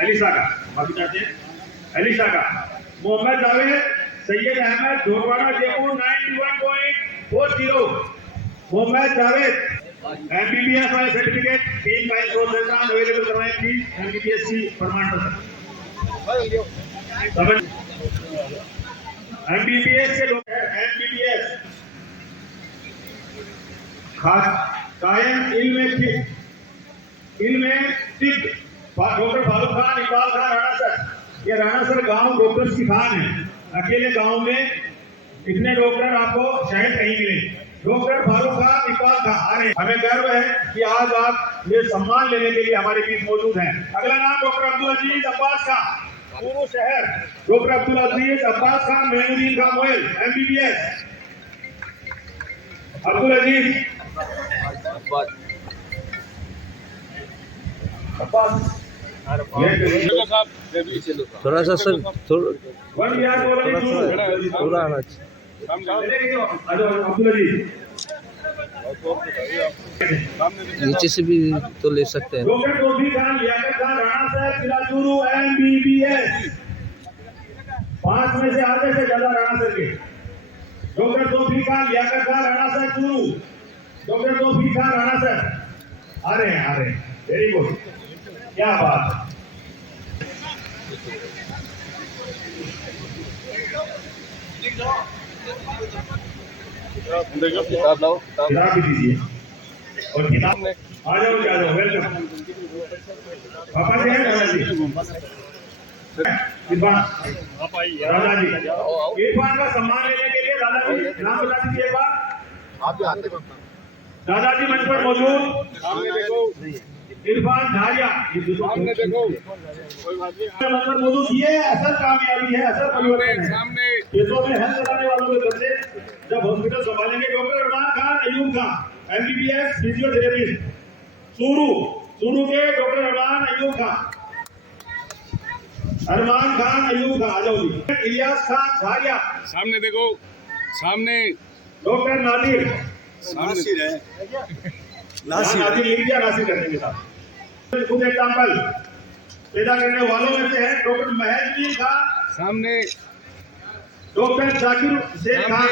अलीसा का माफी चाहते हैं। अलीसा का मोहम्मद जावेद सैयद अहमद ढोरवाड़ा जयपुर 91.40। मोहम्मद जावेद एमबीबीएस वाले सर्टिफिकेट 3 का अवेलेबल करवाएं प्लीज। एमबीबीएस की प्रमाण पत्र एमबीबीएस के लोग एमबीबीएस खास कायम इल्म तिब डॉक्टर फारूक खान इकबाल खान राणा सर। ये राणा सर गांव डॉक्टर्स की खान है। अकेले गांव में इतने डॉक्टर आपको शायद कहीं मिले। डॉक्टर फारूक खान इकबाल खान आ रहे। हमें गर्व है कि आज आप ये सम्मान लेने के लिए हमारे बीच मौजूद हैं। अगला नाम डॉक्टर अब्दुल अजीज अब्बास खान पूर्व शहर। डॉक्टर अब्दुल अजीज अब्बास खान मेहनुद्दीन खान मोयल एमबीबीएस। अब्दुल अजीज थोड़ा सा सर थोड़ा आना अब्दुल अजीज नीचे से भी तो ले सकते हैं। डॉक्टर गोभी खान लियाकत खान राणा साहब किलाचूरू एमबीबीएस। 5 में से आधे से ज्यादा राणा सर के। डॉक्टर गोभी खान लियाकत खान राणा साहब चूरू। डॉक्टर गोभी खान राणा सर आ रहे हैं वेरी गुड, क्या बात। किताब लाओ, किताब भी दीजिए और किताब आ जाओ वेलकम। पापा जी हैं दादाजी इरफान दादाजी इरफान का सम्मान लेने के लिए दादाजी नाम बता दीजिए एक बार। आप दादाजी मंच पर मौजूद। इरफान धारिया सामने देखो मौजूद। ये असल कामयाबी है, असल परिवर्तन है। खेतों में हल चलाने वालों के बदले जब हॉस्पिटल संभालेंगे। डॉक्टर अरमान खान अयूब खान एमबीबीएस फिजियोथेरेपिस्ट चूरू के डॉक्टर अरमान अयूब खान आ जाओ जी। इलियास खान धारिया सामने देखो, सामने डॉक्टर नादिर नासिर है, नासिर लिख दिया, नासिर कर देंगे साहब। खुद एग्जाम्पल पैदा करने वालों में से है डॉक्टर महजदीन खान सामने डॉक्टर जाकिर हुसैन खान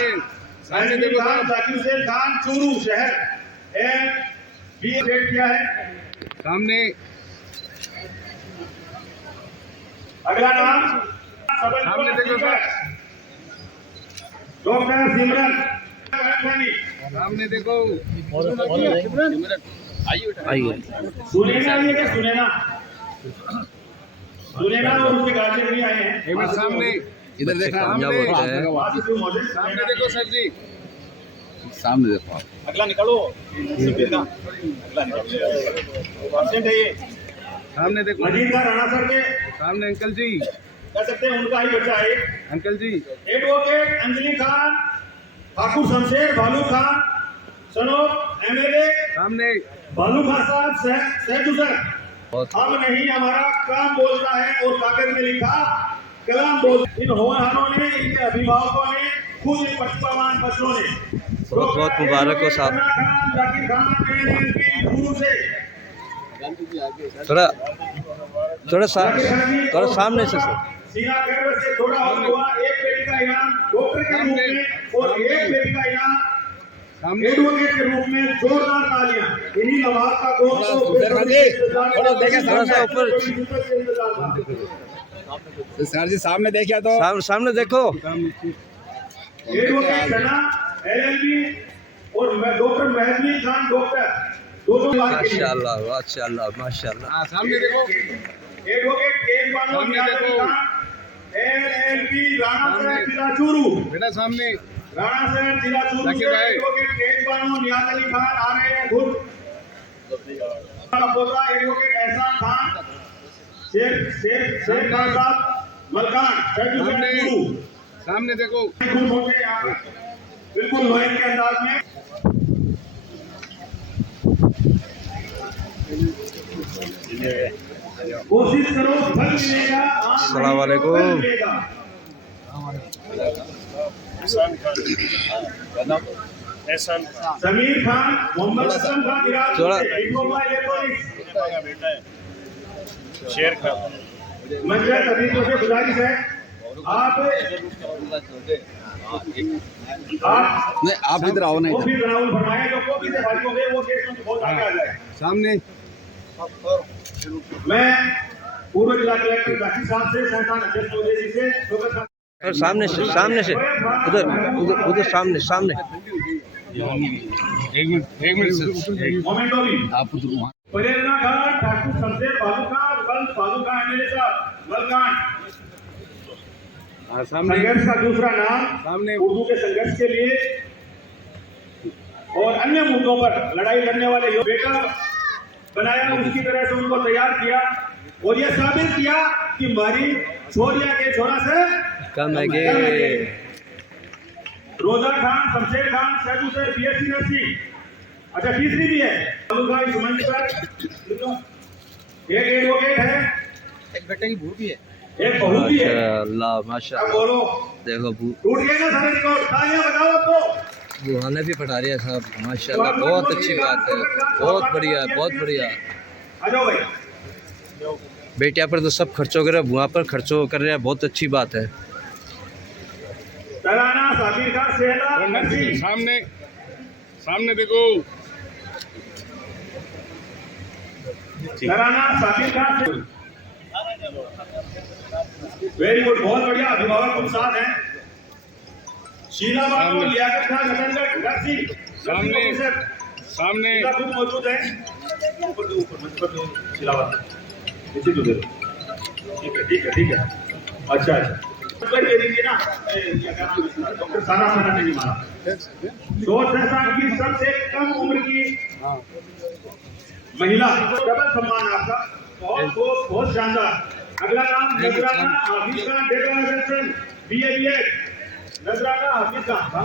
जाकिर हुसैन खान चूरू शहर बी ग्रेड किया है। सामने अगला नाम सामने देखो सर, डॉक्टर सिमरन सामने देखो आइए सुनैना ये क्या सुनैना और उसके गार्जियन भी आए हैं। एक बार सामने इधर देखो, कामयाब होते हैं। सामने देखो सर जी, सामने देखो आप। अगला निकालो सामने देखो, मजीद का राणा सर के सामने अंकल जी, कह सकते हैं उनका ही बच्चा है अंकल जी। एडवोकेट अंजलि खान ठाकुर शमशेर भालू खान सनोप एमएलए सामने भालू खान साहब सैदू सर। हम नहीं, हमारा काम बोलता है और कागज में लिखा कलाम बोल। इन होनहारों ने, इनके अभिभावकों ने, खुद इन प्रतिभावान बच्चों ने बहुत मुबारक हो साहब। जाकिर खान गुरु से थोड़ा सामने से सर। सीना गर्व से थोड़ा और हुआ, एक बेटी का इनाम डॉक्टर के रूप में और एक बेटी का इनाम एडवोकेट के रूप में। जोरदार तालियां इन्हीं नवाब का कोर्स को सर जी सामने देखिए तो सामने देखो। एडवोकेट सना एलएलबी और डॉक्टर महबूब खान डॉक्टर दोनों माशाल्लाह माशाल्लाह माशाल्लाह। हाँ सामने देखो। एडवोकेट केस बानो सामने देखो। एलएलबी राणा साहब जिला चूरू, बेटा सामने राणा साहब जिला चूरू से एडवोकेट केस बानो नियाज अली खान आ रहे हैं खुद। पोता एडवोकेट एहसान खान शेख खान साहब मलकान सामने चूरू सामने देखो। खुद होंगे यहाँ पर बिल्कुल लोहे के अंदाज में। कोशिश करो फल मिलेगा। अस्सलाम वालेकुम। समीर खान मोहम्मद असलम खान थोड़ा- शेर खान मंजर अभी तो से गुजारिश है आप नहीं आप इधर आओ नहीं कॉफी बनाओ बनाए जो कॉफी से भाई होंगे वो केस में बहुत आगे आ जाए। सामने। मैं पूर्व जिला कलेक्टर जाकिर साहब से संस्थान अध्यक्ष महोदय जी से सामने से उधर उधर उधर सामने सामने। एक मिनट सर। मोमेंटो भी आप उधर वहाँ प्रेरणा खान ठाकुर शमशेर बाबू खान बंद बाबू खान एमएलए साहब मलकान। सामने संघर्ष का दूसरा नाम सामने। उर्दू के संघर्ष के लिए और अन्य मुद्दों पर लड़ाई लड़ने वाले जो बेटा बनाया उसकी तरह से उनको तैयार किया और यह साबित किया कि हमारी छोरिया के छोरा से कम है गे। Roza Khan Shamsher Khan Saidu sir BSc nursing. अच्छा तीसरी भी है इस मंच पर एक एडवोकेट है, एक बेटे की बहू भी है। एक बहू भी है। माशाल्लाह अब माशाल्लाह। बोलो देखो टूट गए ना सारे रिकॉर्ड, तालियां बजाओ तो। बुहाने भी पढ़ा रहे हैं साहब माशाल्लाह। बहुत अच्छी बात है, बहुत बढ़िया बहुत बढ़िया। आ जाओ भाई। बेटिया पर तो सब खर्चों कर रहे हैं, बुआ पर खर्चों कर रहे हैं, बहुत अच्छी बात है। तराना साबिर का सेहला नर्सिंग। सामने सामने देखो। तराना साबिर का वेरी गुड बहुत बढ़िया अभिभावक तुम साथ हैं। शीला बानो लियाकत खान रतनगढ़ नर्सिंग सामने सामने खुद मौजूद है। ऊपर दो मंच पर दो शीला बानो नीचे दो दे। ठीक है अच्छा ऊपर ये देखिए ना डॉक्टर सारा सारा नहीं मारा। सोच संस्थान की सबसे कम उम्र की महिला डबल सम्मान आपका बहुत शानदार। अगला नाम नजराना हाफिज खान डेटा एनालिसिस बीए नजराना हाफिज खान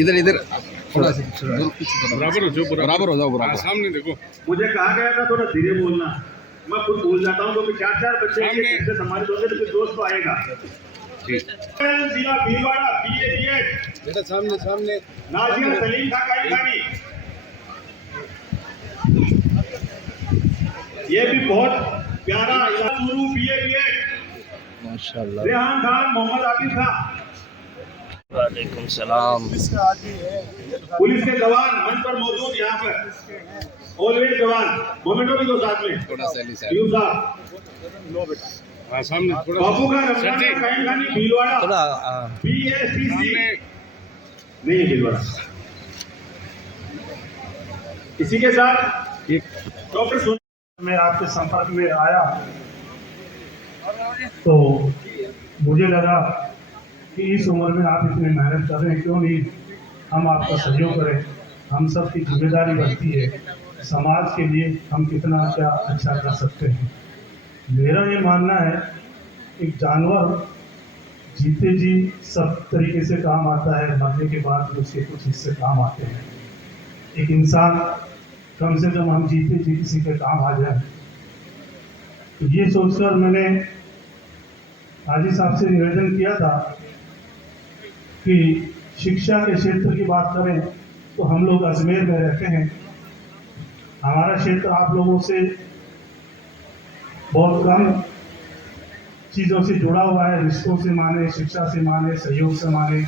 इधर इधर थोड़ा सा बराबर हो जाओ बराबर हो जाओ बराबर। सामने देखो। मुझे कहा गया था थोड़ा धीरे बोलना, मैं खुद भूल जाता हूँ क्योंकि चार बच्चे से सम्मानित होंगे तो फिर दोस्त तो आएगा। जिला भीलवाड़ा बीए बेटा सामने सामने। नाजिया सलीम खानी ये भी बहुत प्यारा चूरू बीए माशाल्लाह। रेहान खान मोहम्मद आबिद खान। वालेकुम सलाम। पुलिस के जवान मंच पर मौजूद यहाँ पर ऑलवेज जवान मोमेंटो भी दो साथ में थोड़ा सैली साहब। यूं साहब हाँ सामने थोड़ा बाबू का रमजान का कायम खानी भीलवाड़ा थोड़ा बीएसटीसी सामने। नहीं है भीलवाड़ा। इसी के साथ डॉक्टर मैं आपके संपर्क में आया तो मुझे लगा कि इस उम्र में आप इतने मेहनत कर रहे हैं, क्यों नहीं हम आपका सहयोग करें। हम सब की जिम्मेदारी बनती है समाज के लिए हम कितना क्या अच्छा कर सकते हैं। मेरा ये मानना है एक जानवर जीते जी सब तरीके से काम आता है, मरने के बाद उसके कुछ हिस्से काम आते हैं। एक इंसान कम से कम हम जीते जी किसी के काम आ जाए। तो ये सोचकर मैंने हाजी साहब से निवेदन किया था कि शिक्षा के क्षेत्र की बात करें तो हम लोग अजमेर में रहते हैं। हमारा क्षेत्र आप लोगों से बहुत कम चीज़ों से जुड़ा हुआ है, रिश्तों से माने, शिक्षा से माने, सहयोग से माने,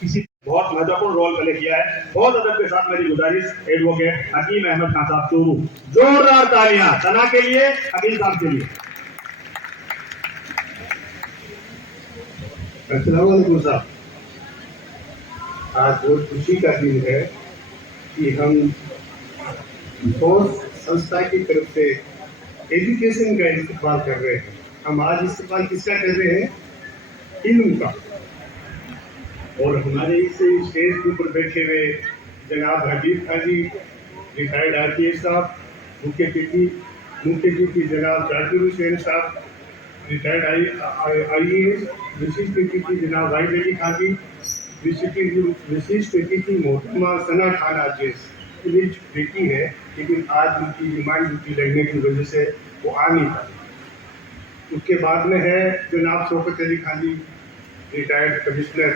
किसी बहुत महत्वपूर्ण रोल प्ले किया है। बहुत अदब के साथ मेरी गुजारिश एडवोकेट हकीम अहमद खान साहब चूरू, जोरदार तालियां सना के लिए, हकीम साहब के लिए। अस्सलाम वालेकुम साहब, आज बहुत खुशी का दिन है कि हम बहुत संस्था की तरफ से एजुकेशन का इस्तेमाल कर रहे हैं। हम आज इस्तेमाल किसका कर रहे हैं? इल्म का। और हमारे इस स्टेज के ऊपर बैठे हुए जनाब हबीब खान जी, रिटायर्ड RPS साहब, मुख्य अतिथि जनाब जाकिर हुसैन साहब, रिटायर्ड IAS, विशिष्ट अतिथि जनाब वाहिद अली खान जी, विशिष्ट अतिथि मोहतरमा सना खान RPS। मेरी बेटी है, लेकिन आज उनकी रिमांड ड्यूटी लगने की वजह से वो आ नहीं पाई। उसके बाद में है जनाब शौकत अली खान जी, रिटायर्ड कमिश्नर,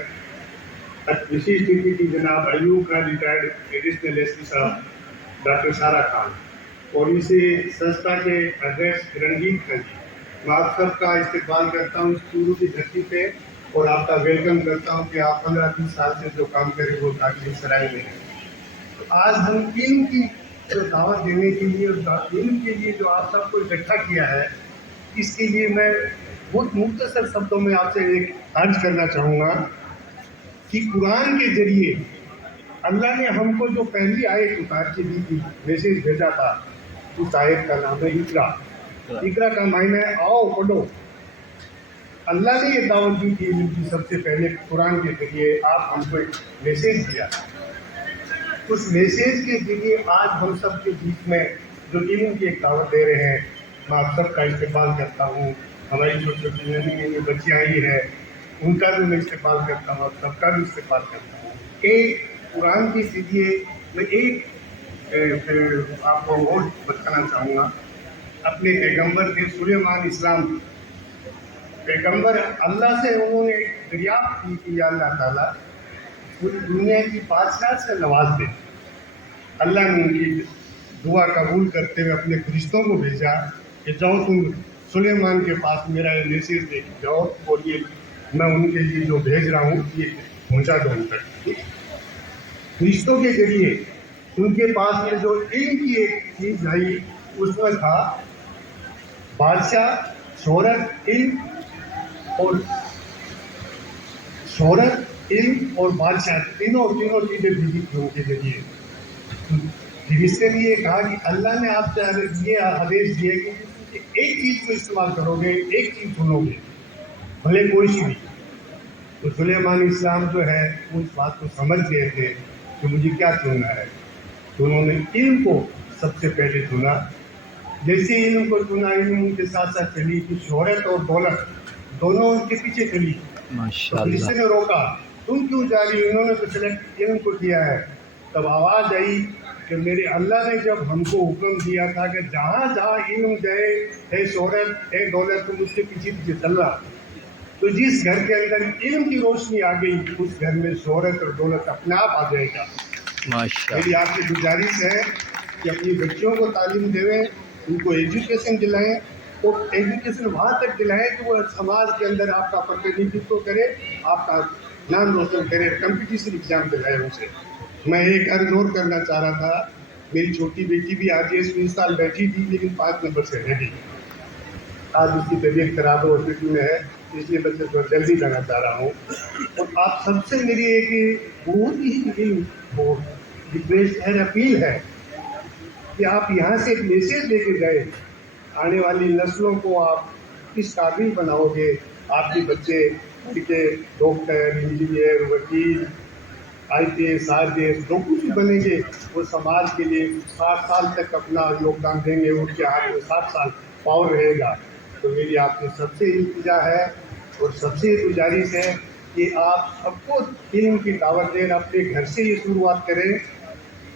विशिष्ट अतिथि जनाब Ayub Khan, retired additional SP साहब, डॉक्टर सारा खान, और इसे संस्था के अध्यक्ष रणजीत खान जी। मैं आप सबका इस्तेमाल करता हूँ चूरू की धरती पे, और आपका वेलकम करता हूँ कि आप 15-20 साल से जो काम करें वो काबिल सराहनीय में है। तो आज हम इल्म की जो दावत देने के लिए और इल्म के लिए जो आप सबको इकट्ठा किया है, इसके लिए मैं बहुत मुख्तसर शब्दों में आपसे एक अर्ज करना चाहूँगा कि कुरान के जरिए अल्लाह ने हमको जो पहली आयत उतार के दी थी, मैसेज भेजा था, उस आयत का नाम है इकरा। इकरा का मायना है आओ पढ़ो। अल्लाह ने ये दावत दी थी कि सबसे पहले कुरान के जरिए आप हमको एक मैसेज दिया। उस मैसेज के जरिए आज हम सब के बीच में जो इल्म की एक दावत दे रहे हैं, मैं आप सबका इस्तेमाल करता हूँ। हमारी छोटी छोटी नई जो बच्चियाँ आई है उनका भी मैं इस्तेमाल करता हूँ, सबका भी इस्तेमाल करता हूँ। एक कुरान के जरिए मैं एक आपको और बताना चाहूँगा। अपने पैगंबर थे सुलेमान इस्लाम, पैगंबर अल्लाह से उन्होंने दरियाफ्त की कि या अल्लाह ताला पूरी दुनिया की बादशाह से नवाज दे। अल्लाह ने उनकी दुआ कबूल करते हुए अपने फरिश्तों को भेजा कि जाओ तुम सुलेमान के पास मेरा ये मैसेज दे जाओ, और ये मैं उनके लिए जो भेज रहा हूँ ये पहुँचा दो उन तक। फरिश्तों के जरिए उनके पास में जो इल्म की एक चीज़ आई, उसमें था बादशाह, शोहरत, इल्म और बादशाह, तीनों चीज़ें भेजी थी उनके जरिए। फिर इसके लिए कहा कि अल्लाह ने आपसे ये आदेश दिया कि एक चीज़ को इस्तेमाल करोगे, एक चीज़ सुनोगे, भले कोई सी भी। तो सुलेमान इस्लाम जो है उस बात को समझ गए थे कि मुझे क्या चुनना है, तो उन्होंने इल्म को सबसे पहले चुना। जैसे इल्म को चुना, इल्म उनके साथ साथ चली कि शोहरत और दौलत दोनों उनके पीछे चली। तो इसने रोका, तुम क्यों जा रही? उन्होंने तो सिलेक्ट इल्म को किया है। तब आवाज़ आई कि मेरे अल्लाह ने जब हमको हुक्म दिया था कि जहाँ जहाँ इल्म जाए, है शोहरत है दौलत, तुम उसके पीछे पीछे चलना। तो जिस घर के अंदर इल्म की रोशनी आ गई, उस घर में शोहरत और दौलत अपने आप आ जाएगा। मेरी आपकी गुजारिश है कि अपनी बच्चियों को तालीम देवें, उनको एजुकेशन दिलाएं, और एजुकेशन वहाँ तक दिलाएं कि वो समाज के अंदर आपका प्रतिनिधित्व करे, आपका नाम रोशन करे, कंपटीशन एग्जाम दिलाए उनसे। मैं एक अर्ज और करना चाह रहा था। मेरी छोटी बेटी भी आज 20 साल बैठी थी, लेकिन 5 नंबर से रह गई। आज उसकी तबीयत खराब है, हॉस्पिटल में है, इसलिए मैं थोड़ा जल्दी करना चाह रहा हूँ। और आप सबसे मेरी एक बहुत ही रिक्वेस्ट है, अपील है कि आप यहाँ से एक मैसेज लेके गए, आने वाली नस्लों को आप किस काबिल बनाओगे। आपके बच्चे के डॉक्टर, इंजीनियर, वकील, IPS, RPS जो कुछ भी बनेंगे, वो समाज के लिए 60 साल तक अपना योगदान देंगे, उनके हाथ में 60 साल पावर रहेगा। तो मेरी आपसे सबसे इल्तिजा है और सबसे गुजारिश है कि आप सबको इल्म की दावत दें, अपने घर से ये शुरुआत करें।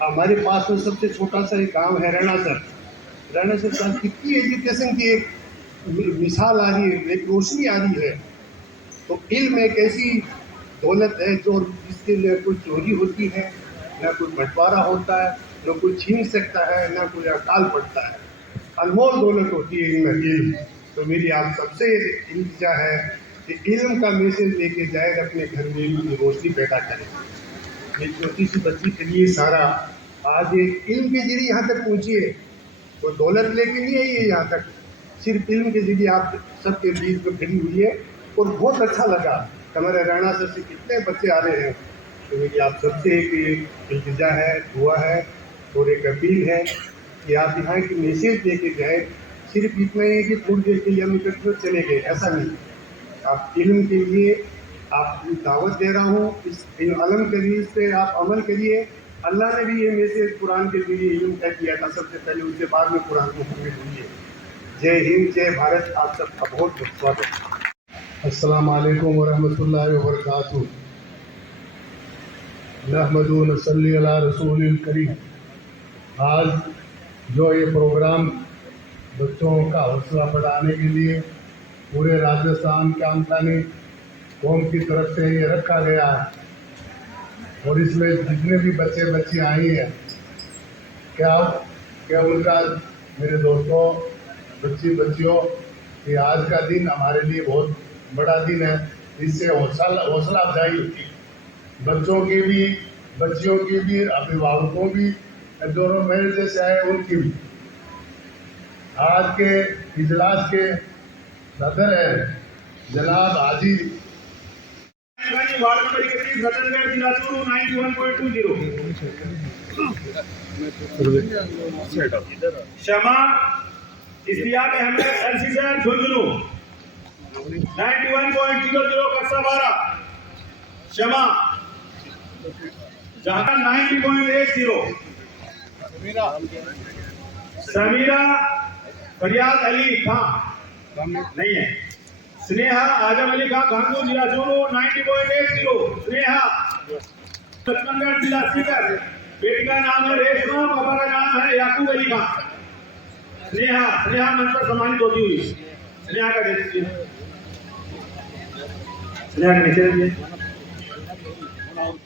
हमारे पास में सबसे छोटा सा एक गाँव है रणासर, कितनी एजुकेशन की एक मिसाल आ रही है, एक रोशनी आ रही है। तो इल्म एक ऐसी दौलत है जो जिसके लिए कोई चोरी होती है, ना कोई बंटवारा होता है, ना कोई छीन सकता है, ना कोई अकाल पड़ता है। अनमोल दौलत होती है इल्म। तो मेरी आप सबसे इल्तिजा है कि इल्म का मैसेज लेके जाए, अपने घर में भी रोशनी पैदा करें। एक छोटी सी बच्ची के लिए सारा आज एक इल्म के जरिए यहाँ तक पहुँची है, कोई दौलत लेके नहीं आई है यहाँ तक, सिर्फ इल्म के जरिए आप सबके बीच में खड़ी हुई है। और बहुत अच्छा लगा, हमारे राणा सर से कितने बच्चे आ रहे हैं। तो मेरी आप सबसे एक इल्तिजा है, दुआ है और एक अपील है कि आप यहाँ की मैसेज लेके जाए। सिर्फ इतना ही है कि थोड़ी देर के लिए हम इकट्ठे चले गए, ऐसा नहीं। आप इल्म के लिए आप दावत दे रहा हूँ, इस अलम करीज पे आप अमल करिए। अल्लाह ने भी ये मैसेज कुरान के जरिए इल्म का किया था सबसे पहले, उसके बाद में कुरान को हुक्म हुई है। जय हिंद, जय भारत। आप सबका बहुत बहुत स्वागत। अस्सलाम वालेकुम वरहमतुल्लाहि वबरकातुहू। नहमदु व नसल्ली अला रसूलिल करीम। आज जो ये प्रोग्राम बच्चों का हौसला बढ़ाने के लिए पूरे राजस्थान कामखानी कौम की तरफ से ये रखा गया है, और इसमें जितने भी बच्चे बच्ची आई हैं, क्या उनका, मेरे दोस्तों, बच्चियों, ये आज का दिन हमारे लिए बहुत बड़ा दिन है। इससे हौसला अफजाई होती है, बच्चों की भी, बच्चियों की भी, अभिभावकों भी, दोनों मेरे जैसे आए उनकी भी। आज के इजलास के सदर है जनाब हाजी वार्ड नंबर 31 रतनगढ़ जिला चूरू 91.20। शमा इस्तियाक अहमद एलसीजर झुंझुनू 91.00 कक्षा 12। शमा जहां 90.80। समीरा फरियाद अली खान नहीं है। स्नेहा आजम अली खान कानपुर जिला चूरू 90.80। स्नेहा रतनगढ़ जिला सीकर। बेटी का नाम है रेशमा, पापा का नाम है याकूब अली खान। स्नेहा मंच पर सम्मानित होती हुई स्नेहा का दे दीजिए, स्नेहा का नीचे दीजिए,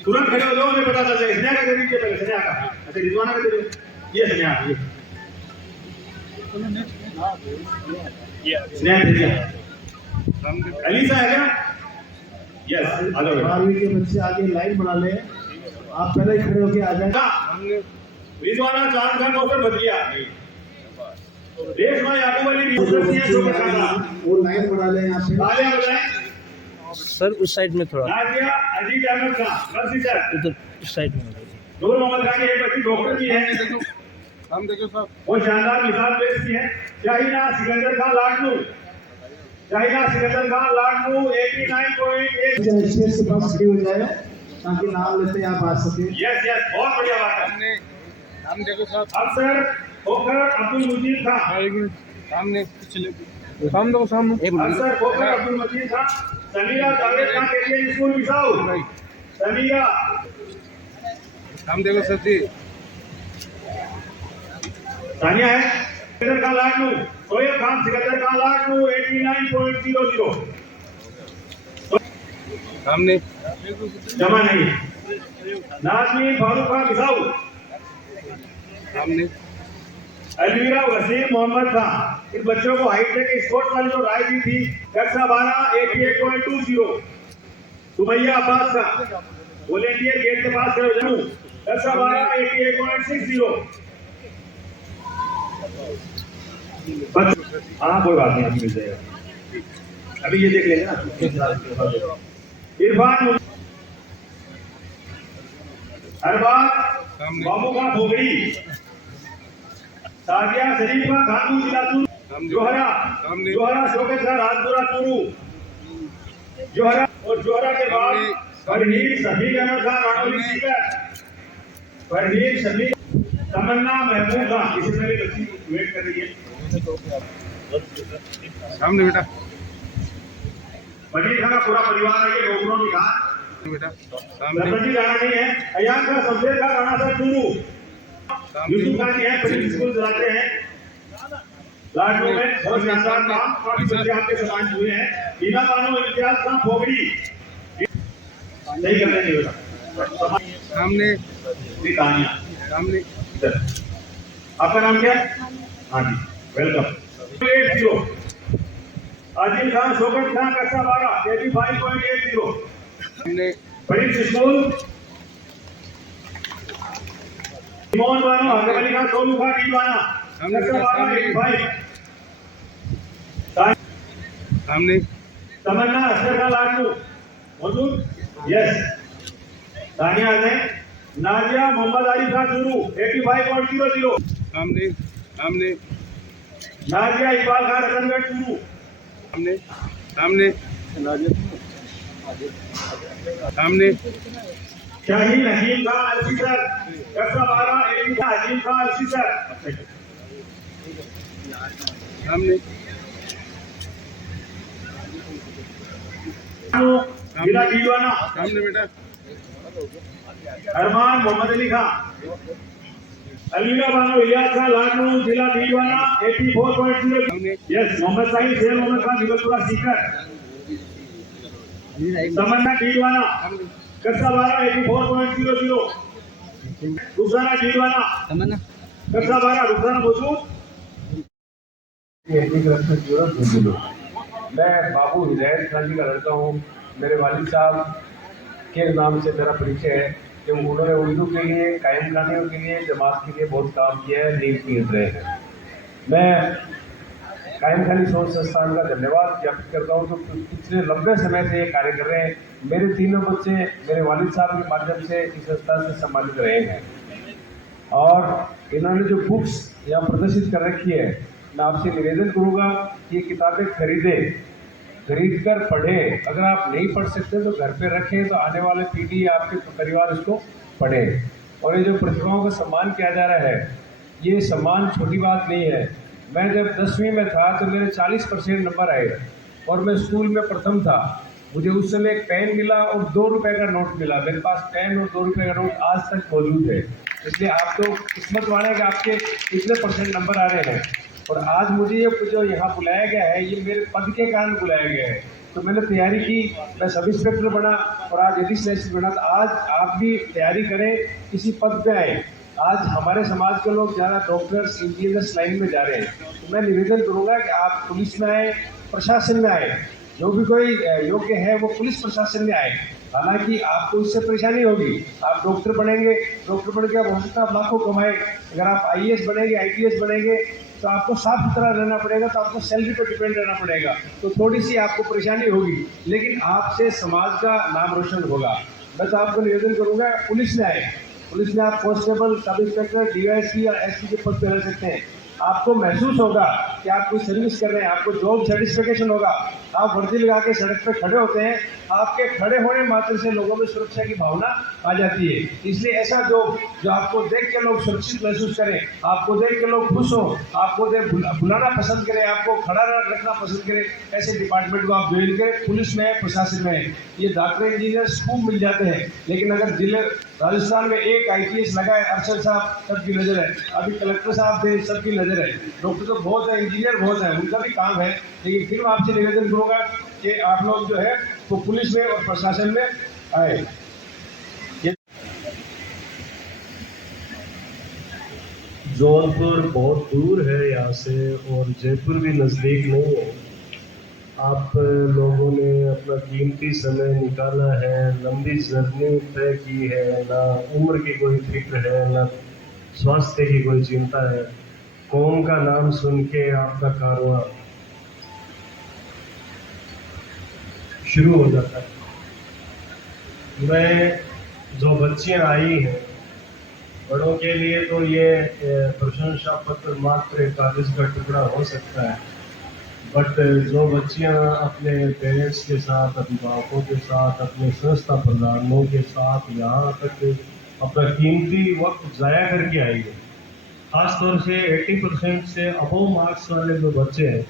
तुरंत खड़े हो जाओ, हमें पता चल जाए। स्नेहा का दे दीजिए पहले, स्नेहा का। अच्छा रिजवाना का दे दो, ये स्नेहा, ये स्नेहा दे दीजिए। अलीसा है क्या? यस, आ जाओ। 12वीं के बच्चे आगे लाइन बना ले, आप पहले ही खड़े होके आ जाए। रिजवाना चांद खान डॉक्टर बदलिया, रेशमा याकूब अली वो लाइन बना ले यहाँ पे। तालियां बजाएं सर उस साइड में थोड़ा, नाजिया अजीज अहमद खान बस सर। उधर उस साइड में। नूर मोहम्मद खान की एक बच्ची डॉक्टर की है, हम देखो साहब, वो शानदार मिसाल पेश की है। शाहीना सिकंदर खान लाडनू, शाहीना सिकंदर खान लाडनू 89.8। स्टेज से बस खड़ी हो जाए ताकि नाम लेते आप आ सके। यस बहुत बढ़िया बात है। हम देखो साहब, अफसर खोखर अब्दुल मजीद खान, सामने चले, सामने देखो, सामने अफसर खोखर अब्दुल मजीद खान। समीरा जावेद खान के लिए स्कूल बिछाओ। समीरा हम देखो सर जी, तानिया है सिकंदर खान लाडनू। सोहेब खान सिकंदर खान लाडनू 89.00। सामने जमा नहीं। नाजमीन फारूक खान बिछाओ। सामने अलवीरा वसीम मोहम्मद खान। इन बच्चों को हाईटेक स्पोर्ट्स वाली जो राय दी थी, कक्षा 12 88.20। सुमैया अब्बास खान वॉलेंटियर गेट के पास खड़े हो जाऊं, कक्षा 12 88.60। हाँ कोई बात नहीं, अभी मिल जाएगा, अभी ये देख लेंगे ना। इरफान अरबाज बाबू का भोगड़ी। सादिया शरीफ का खानपुर जिला चूरू। जोहरा शोकत का राजपुरा चूरू। जोहरा और जोहरा के बाद फरहीन शफीक अहमद खान राणौली सीकर। फरहीन शफीक तमन्ना महबूब खान, इसी तरह बच्ची वेट कर रही है। सामने बेटा, वजीर खान का पूरा परिवार है, ये डोगरों की खान बेटा सामने। सरपंची राणा नहीं है। अयान का शमशेर खान राणा सर चूरू। यूसुफ खान है, पब्लिक स्कूल चलाते हैं लाडनू में, बहुत शानदार काम, काफी बच्चे आपके सम्मान हुए हैं। बीना बानो इम्तियाज खान भोगड़ी, सही कर रहे हैं बेटा। सामने तानिया सामने आपका नाम क्या है? हाँ जी वेलकम। 80 आदिल खान, शोकत खान, कक्षा 12, 85.80। हमने फरीद स्कूल, मोहन बानो, हकीम अली खान, सोनू खान, टीवाना, कक्षा 12, 85। हमने तमन्ना असगर खान लाडू, मौजूद? यस। तानिया है। नाजिया मोहम्मद आरिफ खान शुरू, 85.00। हमने हमने नाजिया इकबाल खान रतनगढ़ शुरू। हमने हमने हमने शाहीन हकीम खान अल्सीसर, कक्षा 12, 85। हकीम खान अल्सीसर। हमने जिला डीवाना, हमने बेटा अरमान मोहम्मद अली खान। अलमीरा बानो इलियास खान लाडू, जिला डीवाना, 84.00। यस। मोहम्मद साहिल शेर मोहम्मद खान दिवसपुरा सीकर। तमन्ना डीवाना, कक्षा 12, 84.00। रुखसाना डीवाना, कक्षा 12। रुखसाना मौजूद? मैं बाबू हिदायत खान जी का लड़का हूँ। मेरे वालिद साहब के नाम से मेरा परिचय है कि उन्होंने उर्दू के लिए, कायम खानियों के लिए, जमात के लिए बहुत काम किया है, नींव नींद रहे हैं। मैं कायम खानी सोच संस्थान का धन्यवाद ज्ञापित करता हूँ तो पिछले लंबे समय से ये कार्य कर रहे हैं। मेरे तीनों बच्चे मेरे वालिद साहब के माध्यम से इस संस्थान से सम्मानित रहे हैं और इन्होंने जो बुक्स यहाँ प्रदर्शित कर रखी है, मैं आपसे निवेदन करूँगा कि ये किताबें खरीद कर पढ़ें। अगर आप नहीं पढ़ सकते तो घर पे रखें, तो आने वाले पीढ़ी आपके परिवार इसको पढ़े। और ये जो प्रतिभाओं का सम्मान किया जा रहा है, ये सम्मान छोटी बात नहीं है। मैं जब 10वीं में था तो मेरे 40% नंबर आए और मैं स्कूल में प्रथम था। मुझे उस समय एक पेन मिला और 2 रुपये का नोट मिला। मेरे पास पेन और 2 रुपये का नोट आज तक मौजूद है। इसलिए आप तो किस्मत वाले कि आपके इतने % नंबर आ रहे हैं। और आज मुझे ये जो यहाँ बुलाया गया है, ये मेरे पद के कारण बुलाया गया है। तो मैंने तैयारी की, मैं सब इंस्पेक्टर बना और आज एडिशनल बना। तो आज आप भी तैयारी करें, किसी पद पे आए। आज हमारे समाज के लोग ज़्यादा डॉक्टर्स, इंजीनियर्स लाइन में जा रहे हैं। तो मैं निवेदन करूँगा कि आप पुलिस में आए, प्रशासन में आए। जो भी कोई योग्य है वो पुलिस प्रशासन में आए। हालांकि आपको इससे परेशानी होगी। आप डॉक्टर बनेंगे, डॉक्टर बन के आप हो सकता है आप लाखों कमाए। अगर आप IAS बनेंगे, IPS बनेंगे तो आपको साफ सुथरा रहना पड़ेगा, तो आपको सैलरी पर डिपेंड रहना पड़ेगा। तो थोड़ी सी आपको परेशानी होगी, लेकिन आपसे समाज का नाम रोशन होगा। बस आपको निवेदन करूँगा, पुलिस में आए। पुलिस में आप कांस्टेबल, सब इंस्पेक्टर, DISP या SP के पद पर रह सकते हैं। आपको महसूस होगा कि आप कोई सर्विस कर रहे हैं, आपको जॉब सेटिस्फेक्शन होगा। आप वर्दी लगा के सड़क पर खड़े होते हैं, आपके खड़े होने मात्र से लोगों में सुरक्षा की भावना आ जाती है। इसलिए ऐसा जो आपको देख के लोग सुरक्षित महसूस करें, आपको देख के लोग खुश हों, आपको देख बुलाना पसंद करें, आपको खड़ा रखना पसंद करें, ऐसे डिपार्टमेंट को आप ज्वाइन करें। पुलिस में, प्रशासन में ये डॉक्टर, इंजीनियर खूब मिल जाते हैं। लेकिन अगर जिले राजस्थान में एक IPS लगा है, अफसर साहब सबकी नज़र है, अभी कलेक्टर साहब थे, सबकी नज़र है। डॉक्टर तो बहुत है, इंजीनियर बहुत है, उनका भी काम है। लेकिन फिर मैं आपसे निवेदन करूँगा कि आप लोग जो है वो पुलिस में और प्रशासन में आए। जौनपुर बहुत दूर है यहाँ से और जयपुर भी नज़दीक नहीं है। आप लोगों ने अपना कीमती समय निकाला है, लंबी जर्नी तय की है, ना उम्र की कोई फिक्र है, ना स्वास्थ्य की कोई चिंता है। कौम का नाम सुन के आपका कारवां शुरू हो जाता है। मैं जो बच्चियां आई हैं, बड़ों के लिए तो ये प्रशंसा पत्र मात्र कागज का टुकड़ा हो सकता है, बट जो बच्चियां अपने पेरेंट्स के साथ, अभिभावकों के साथ, अपने संस्था प्रधानों के साथ यहाँ तक अपना कीमती वक्त ज़ाया करके आई है, ख़ासतौर से 80% से अबव मार्क्स वाले जो बच्चे हैं,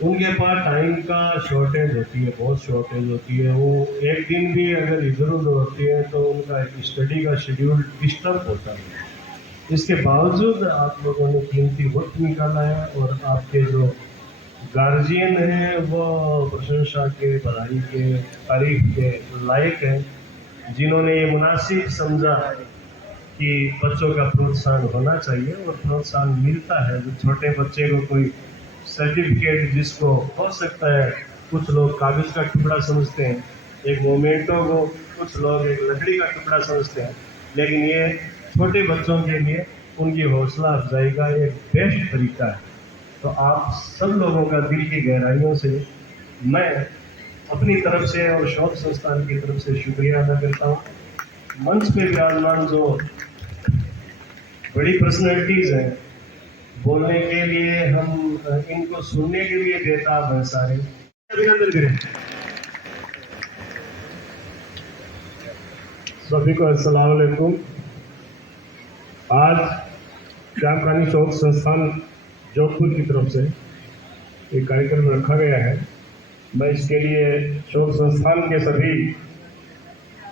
उनके पास टाइम का शॉर्टेज होती है, बहुत शॉर्टेज होती है। वो एक दिन भी अगर इधर उधर होती है तो उनका स्टडी का शेड्यूल डिस्टर्ब होता है। इसके बावजूद आप लोगों ने कीमती वक्त निकाला है और आपके जो गार्जियन हैं वो प्रशंसा के, बधाई के, तारीफ के लायक हैं, जिन्होंने ये मुनासिब समझा कि बच्चों का प्रोत्साहन होना चाहिए और प्रोत्साहन मिलता है। जो छोटे बच्चे को कोई सर्टिफिकेट जिसको हो सकता है कुछ लोग कागज़ का टुकड़ा समझते हैं, एक मोमेंटो को कुछ लोग एक लकड़ी का टुकड़ा समझते हैं, लेकिन ये छोटे बच्चों के लिए उनकी हौसला अफजाई का एक बेस्ट तरीका है। तो आप सब लोगों का दिल की गहराइयों से मैं अपनी तरफ से और शौक संस्थान की तरफ से शुक्रिया अदा करता हूँ। मंच पे विराजमान जो बड़ी पर्सनैलिटीज़ हैं, बोलने के लिए हम इनको सुनने के लिए बेताब हैं सारे, अभिनंदन करें। सभी को अस्सलाम वालेकुम। आज श्याम शौक संस्थान जोधपुर की तरफ से एक कार्यक्रम रखा गया है। मैं इसके लिए शौक संस्थान के सभी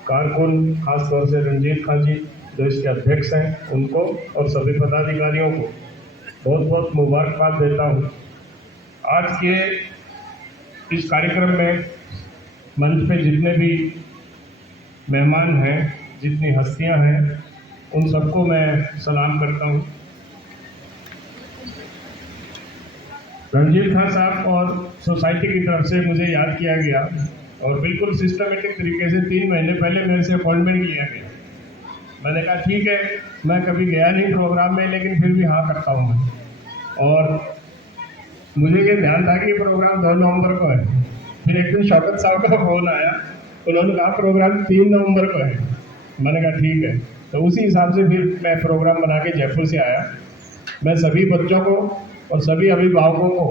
कारकुन, खासतौर से रंजीत खान जी जो इसके अध्यक्ष हैं, उनको और सभी पदाधिकारियों को बहुत बहुत मुबारकबाद देता हूँ। आज के इस कार्यक्रम में मंच पे जितने भी मेहमान हैं, जितनी हस्तियां हैं, उन सबको मैं सलाम करता हूं। रणजीत खान साहब और सोसाइटी की तरफ से मुझे याद किया गया और बिल्कुल सिस्टमेटिक तरीके से 3 महीने पहले मेरे से अपॉइंटमेंट लिया गया। मैंने कहा ठीक है, मैं कभी गया नहीं प्रोग्राम में, लेकिन फिर भी हाँ करता हूँ मैं। और मुझे ये ध्यान था कि प्रोग्राम 2 नवंबर को है। फिर एक दिन शौकत साहब का फ़ोन आया, उन्होंने कहा प्रोग्राम 3 नवंबर को है। मैंने कहा ठीक है। तो उसी हिसाब से फिर मैं प्रोग्राम बना के जयपुर से आया। मैं सभी बच्चों को और सभी अभिभावकों को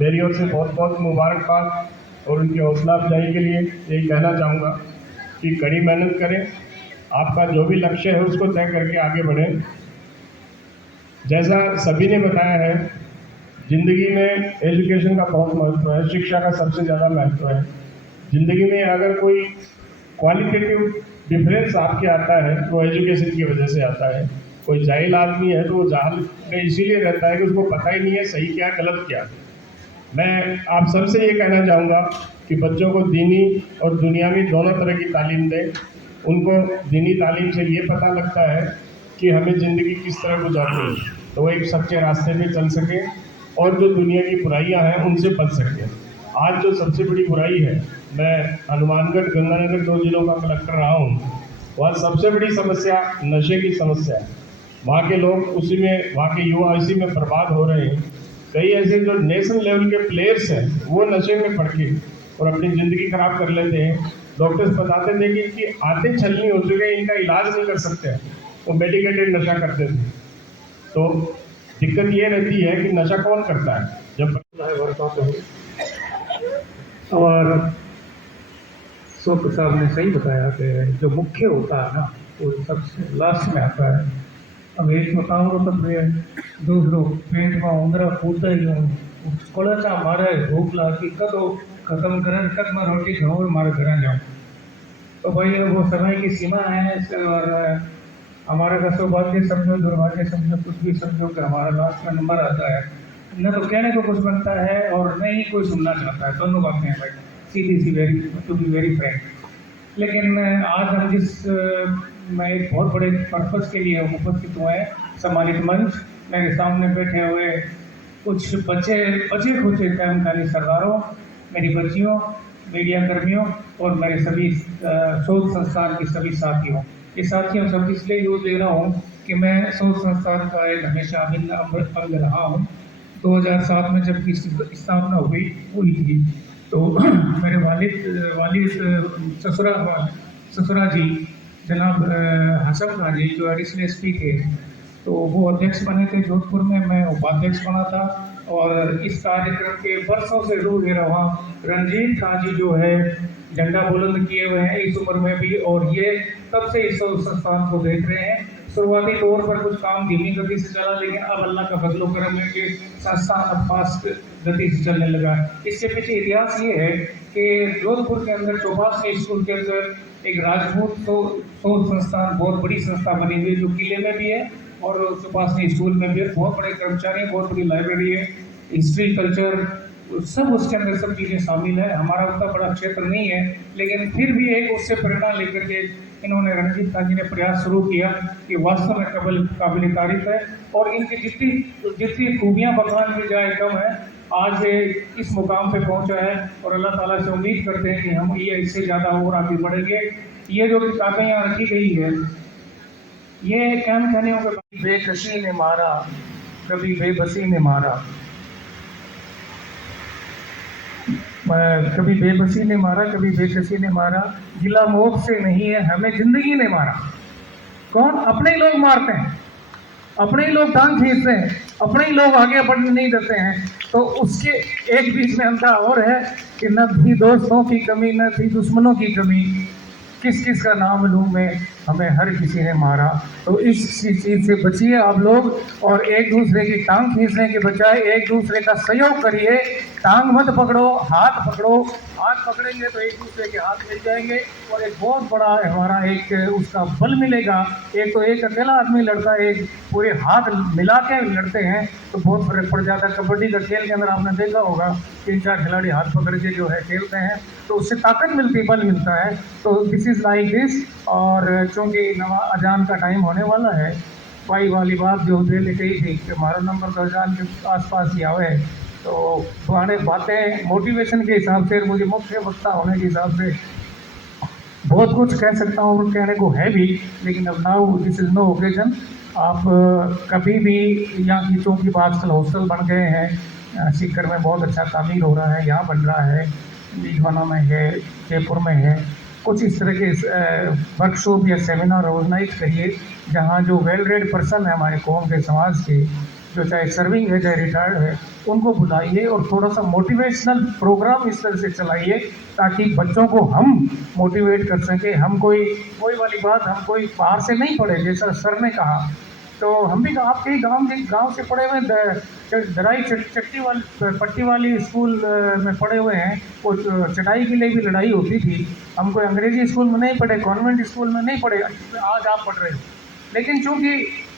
मेरी ओर से बहुत बहुत मुबारकबाद और उनकी हौसला अफजाई के लिए यही कहना चाहूँगा कि कड़ी मेहनत करें, आपका जो भी लक्ष्य है उसको तय करके आगे बढ़ें। जैसा सभी ने बताया है, ज़िंदगी में एजुकेशन का बहुत महत्व है, शिक्षा का सबसे ज़्यादा महत्व है। ज़िंदगी में अगर कोई क्वालिटेटिव डिफरेंस आपके आता है तो वो एजुकेशन की वजह से आता है। कोई जाहिल आदमी है तो वो जाहिल में इसीलिए रहता है कि उसको पता ही नहीं है सही क्या गलत क्या। मैं आप सबसे ये कहना चाहूँगा कि बच्चों को दीनी और दुनियावी दोनों तरह की तालीम दें। उनको दीनी तालीम से ये पता लगता है कि हमें ज़िंदगी किस तरह गुजारनी है, तो वो एक सच्चे रास्ते पे चल सके और जो दुनिया की बुराइयाँ हैं उनसे बच सके। आज जो सबसे बड़ी बुराई है, मैं हनुमानगढ़ गंगानगर 2 जिलों का कलेक्टर रहा हूँ, वहाँ सबसे बड़ी समस्या नशे की समस्या है। वहाँ के लोग उसी में, वहाँ के युवा इसी में बर्बाद हो रहे हैं। कई ऐसे जो नेशनल लेवल के प्लेयर्स हैं वो नशे में पड़ के और अपनी ज़िंदगी खराब कर लेते हैं। डॉक्टर्स बताते थे कि आंतें छलनी हो चुकी है, इनका इलाज नहीं कर सकते, वो मेडिकेटेड नशा करते थे। तो दिक्कत ये रहती है कि नशा कौन करता है जब और सोप साहब ने सही बताया कि जो मुख्य होता है ना वो सबसे लास्ट में आता है। अब एक बताऊँ तो फिर दूसरों पेट में उंदरा कूदता ही हूँ कोड़ा मारे भूख लागी कदों खत्म करें कद मैं रोटी खाऊँ और मारे घर जाऊँ। तो भाई वो समय की सीमा है और हमारा का सौभाग्य समझो, दुर्भाग्य समझो, कुछ भी समझो कि हमारा लास्ट में नंबर आता है। न तो कहने को कुछ बनता है और न ही कोई सुनना चाहता है, दोनों बातें हैं भाई, सीधी सी very to be very frank. लेकिन आज हम जिस मैं एक बहुत बड़े पर्पज़ के लिए उपस्थित हुए हैं, सम्मानित मंच, मेरे सामने बैठे हुए कुछ बचे खुचे कर्मचारी सरदारों, मेरी बच्चियों, मीडिया कर्मियों और मेरे सभी शोध संस्थान के सभी साथियों, ये साथियों सब इसलिए यूज ले रहा हूँ कि मैं शोध संस्थान का एक हमेशा अभिन्न अंग रहा हूँ। 2007 में जब इसकी स्थापना हुई थी तो मेरे वालिद ससुरा जी जनाब हसन खान जी जो एडिशनल एसपी थे, तो वो अध्यक्ष बने थे जोधपुर में, मैं उपाध्यक्ष बना था। और इस कार्यक्रम के वर्षों से रूह दे रहा रंजीत खान जी जो है झंडा बुलंद किए हुए हैं इस उम्र में भी, और ये तब से इस संस्थान को देख रहे हैं। शुरुआती तौर पर कुछ काम धीमी गति से चला, लेकिन अब अल्लाह का फजलो करम है कि संस्थान अब फास्ट गति से चलने लगा। इसके पीछे इतिहास ये है कि जोधपुर के अंदर चौपासी स्कूल के अंदर एक राजपूत शोध संस्थान बहुत बड़ी संस्था बनी हुई है जो किले में भी है और चौपासी स्कूल में भी है। बहुत बड़े कर्मचारी, बहुत बड़ी लाइब्रेरी है, हिस्ट्री, कल्चर सब उसके अंदर सब चीज़ें शामिल है। हमारा उतना बड़ा क्षेत्र नहीं है, लेकिन फिर भी एक उससे प्रेरणा लेकर के इन्होंने रंजीत खान जी ने प्रयास शुरू किया कि वास्तव में काबिल तारीफ है। और इनकी जितनी खूबियाँ बखान की जाए कम है। आज इस मुकाम पे पहुंचा है और अल्लाह ताला से उम्मीद करते हैं कि हम ये इससे ज़्यादा और आगे बढ़ेंगे। ये जो किताबें यहाँ रखी गई है, ये कैम कहने होगा, कभी बेकसी ने मारा कभी बेबसी ने मारा, कभी बेबसी ने मारा कभी बेकसी ने मारा, गिला मौत से नहीं है हमें जिंदगी ने मारा। कौन? अपने ही लोग मारते हैं, अपने ही लोग टांग खींचते हैं, अपने ही लोग आगे बढ़ने नहीं देते हैं। तो उसके एक बीच में अंतर और है कि न थी दोस्तों की कमी न थी दुश्मनों की कमी, किस किस का नाम लूँ मैं, हमें हर किसी ने मारा। तो इस चीज़ से बचिए आप लोग, और एक दूसरे की टांग खींचने के बजाय एक दूसरे का सहयोग करिए। टांग मत पकड़ो, हाथ पकड़ो। हाथ पकड़ेंगे तो एक दूसरे के हाथ मिल जाएंगे और एक बहुत बड़ा हमारा एक उसका बल मिलेगा। एक तो एक अकेला आदमी लड़ता है, एक पूरे हाथ मिला के लड़ते हैं तो बहुत फर्क पड़ जाता है। कबड्डी का खेल के अंदर आपने देखा होगा 3-4 खिलाड़ी हाथ पकड़ के जो है खेलते हैं तो उससे ताकत मिलती है, बल मिलता है। तो दिस इज़ लाइक दिस। और चूँकि नवा अजान का टाइम होने वाला है, पाई वाली बात जो पहले कही थी कि हमारा नंबर तो अजान के आसपास ही आवे है, तो पुराने बातें मोटिवेशन के हिसाब से, मुझे मुख्य वक्ता होने के हिसाब से बहुत कुछ कह सकता हूँ और कहने को है भी, लेकिन अब now this is no occasion. आप कभी भी यहाँ की, चूँकि आजकल हॉस्टल बन गए हैं, सीकर में बहुत अच्छा तामीर हो रहा है, यहाँ बन रहा है, नीलवाना में है, जयपुर में है, कुछ इस तरह के वर्कशॉप या सेमिनार ऑर्गेनाइज करिए जहाँ जो वेल रेड पर्सन है हमारे कौम के, समाज के, जो चाहे सर्विंग है चाहे रिटायर्ड है, उनको बुलाइए और थोड़ा सा मोटिवेशनल प्रोग्राम इस तरह से चलाइए ताकि बच्चों को हम मोटिवेट कर सकें। हम कोई वाली बात, हम कोई बाहर से नहीं पढ़े, जैसा सर ने कहा, तो हम भी आपके ही गांव से पढ़े हुए, दराई चट्टी वाली पट्टी वाली स्कूल में पढ़े हुए हैं। वो चटाई के लिए भी लड़ाई होती थी। हम कोई अंग्रेजी स्कूल में नहीं पढ़े, कॉन्वेंट स्कूल में नहीं पढ़े, आज आप पढ़ रहे हो। लेकिन चूँकि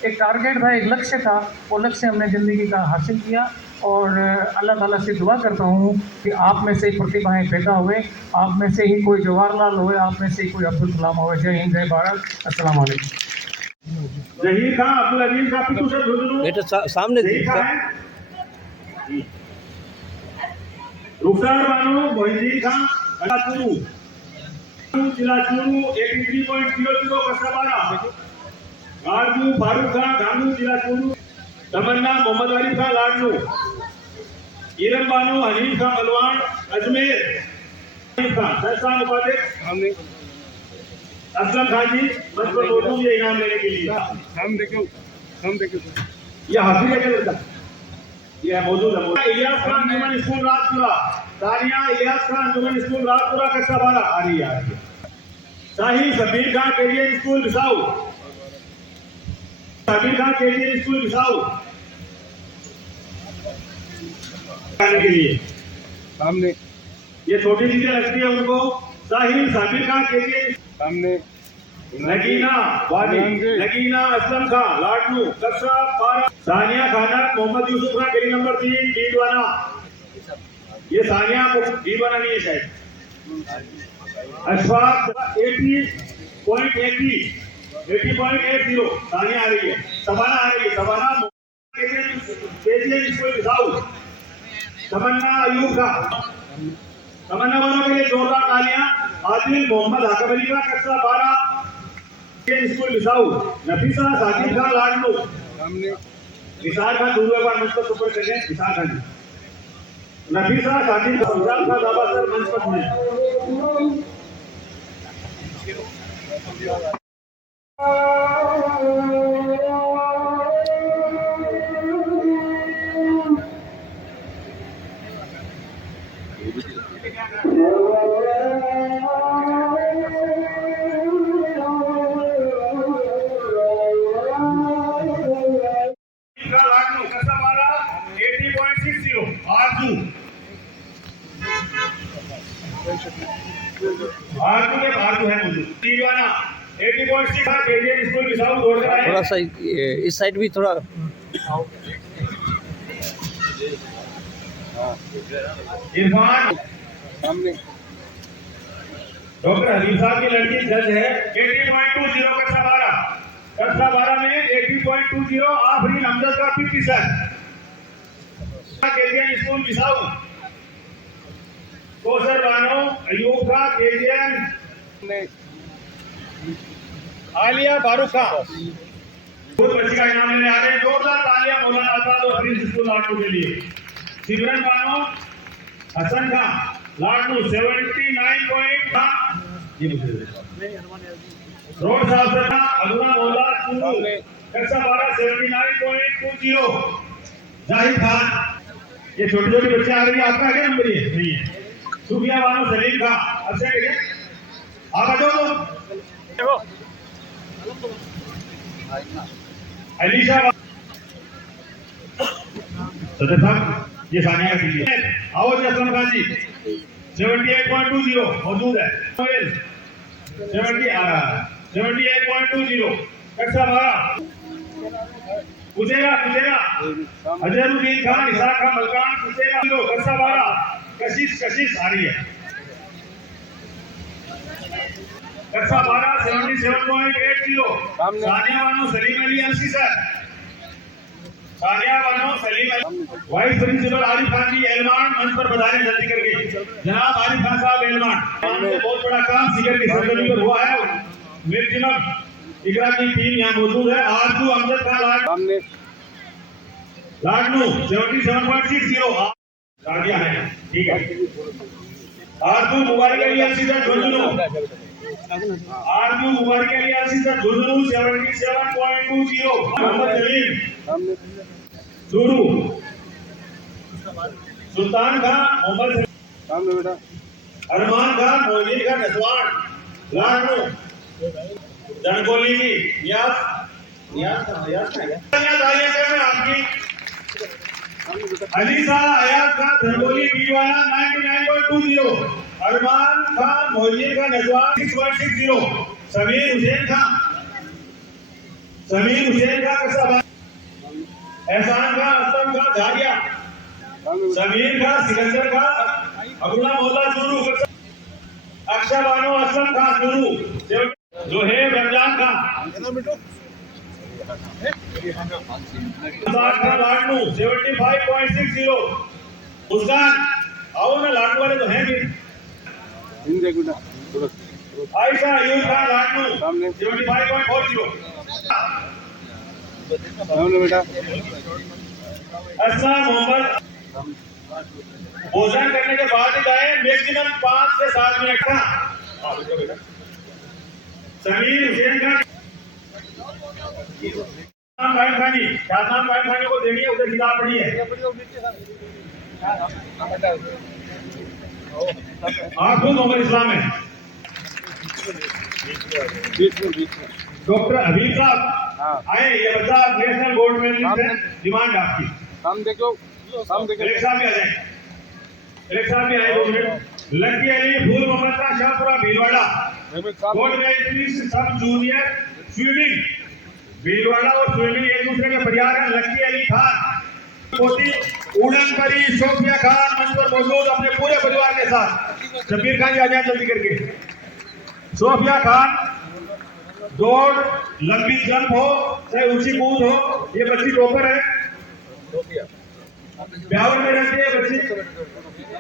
एक टारगेट था, एक लक्ष्य था, वो लक्ष्य हमने ज़िंदगी का हासिल किया। और अल्लाह ताला से दुआ करता हूँ कि आप में से ही प्रतिभाएँ पैदा हुए, आप में से ही कोई जवाहरलाल हुए, आप में से ही कोई अब्दुल कलाम हुए। जय हिंद, जय भारत, अस्सलाम वालेकुम। जहीर खां, अब्दुल अजीज का पितु से जुड़ू बेटा सामने रुखसार बानो मोहिद्दीन खां चूरू, जिला चूरू 83.00 कसबारा, गार्जू फारूक खां गांगू जिला चूरू, तमन्ना मोहम्मद अली खां लाडनू, इरम बानो हनीफ खां बलवान अजमेर, हनीफ खां संस्थान उपाध्यक्ष असलम खान जी मंच पर मौजूद ये इनाम लेने के लिए। हम देखो ये हासिल है क्या लड़का, ये मौजूद है। इलियास खान अंजुमन स्कूल राजपुरा, तानिया इलियास खान अंजुमन स्कूल राजपुरा कसबारा आ रही है। Sahil Sabir Khan career school Bissau, Sabir Khan career school Bissau के लिए सामने ये छोटी चीजें लगती है उनको। साहिल सबीर खान कैरियर सामने, नगीना वाली, नगीना असलम खान लाडनू कस्सा पारा, सानिया खाना मोहम्मद यूसुफ खान गली नंबर 3 डीडवाना। ये सानिया को डीडवाना नहीं है शायद। अशफाक 80.80 सानिया आ रही है। सबाना आ रही है, सबाना स्कूल बिसाऊ, तमन्ना अयूब का, तमन्ना वालों के लिए जोरदार तालियां। आदिल मोहम्मद हाकम अली का कस्सा 12 स्कूल बिसाऊ, नफीसा साकिब खान लाडनू, निसार खान दूर बार मंच पर सुपर करें। निसार खान जी, नफीसा साकिब खान दावा सर मंच पर हैं। थोड़ा सा इस साइड भी थोड़ा इरफान सामने। डॉक्टर हलीम साहब की लड़की जज है। 80.20 कक्षा 12 में 80.20 आफरीन हमदर्द का PT sir. KGN school Bissau, Kausar Bano Ayub का केजीएन, आलिया फारूक का बहुत बच्ची का इनाम लेने आ रहे हैं। जोरदार तालियां मौलाना आजाद और प्रिंस स्कूल लाडनू के लिए। सिमरन बानो हसन खान लाडनू 79.5 रोड साहब अगुना मोहल्ला चूरू कक्षा 12 79.20 जाहिद खान। ये छोटी छोटी बच्चे आ रही है, आपका क्या नंबर है? नहीं है। सुफिया बानो सलीम खान अच्छा है क्या आप आ जाओ। अलीशा सदर साहब ये सानिया का कीजिए। आओ असलम खान जी 78.20 मौजूद है। 78.20 कक्षा 12 कुसेरा अजहरुद्दीन खान इसाक खान मलकान कुसेरा कक्षा 12 कशिश आ रही है। कक्षा 12 77.80 Sania Bano Salim Ali Ansi sir. Sania Bano Salim Ali vice principal Arif Khan ji Elman मंच पर बधाई जल्दी करके। जनाब आरिफ खान साहब एलमान बहुत बड़ा काम सीकर की सरजमी पर हुआ है। मैक्सिमम इकरा की टीम यहाँ मौजूद है। आरजू अमजद खान लाडनू 77.60 शादियां हैं ठीक है। आरजू मुबारक अली अंसी सर झुंझुनू, आरजू मुबारक अली अंसी सर झुंझुनू 77.20 मोहम्मद सलीम चूरू, सुल्तान खान मोहम्मद बेटा अरमान खान मोहिनीर खान नसवान लाडनू जनकोली की नियाज आपकी अलीसा अयाज खान धनगोली बीवाना 99.20 अरमान खान मोहिनीर खान नजवान 6.60 समीर हुसैन खान कक्षा 12 एहसान खान असलम खान झारिया समीर खान सिकंदर खान अबुला मोहल्ला चूरू अक्षा बानो असलम खान चूरू जोहेब रमजान खान लाडनू 75.60 मुस्कान आओ ना लाडनू वाले तो हैं भी। आयशा अयूब खान लाडनू 75.40 बेटा असलम मोहम्मद भोजन करने के बाद ही जाए मैक्सिमम 5 से 7 मिनट का। समीर हुसैन खान शाहनाम खानी को देखिए उधर किताब पढ़ी है। आप खुद मोहम्मद इस्लाम है। डॉक्टर हबीब साहब आए ये बच्चा नेशनल गोल्ड मेडलिस्ट है। डिमांड आपकी हम देखो एक साथ में आ जाए 2 मिनट। लकी अली फूल मोहम्मद का Shahpura Bhilwara gold medalist sub junior swimming Bhilwara और स्विमिंग एक दूसरे के परिवार हैं। लकी अली खान पोती उड़न परी सोफिया खान मंच पर मौजूद अपने पूरे परिवार के साथ। शबीर खान जी आ जाए जल्दी करके। सोफिया खान दौड़ लंबी जंप हो चाहे ऊंची कूद हो ये बच्ची टॉपर है। 52 में रहती है बच्ची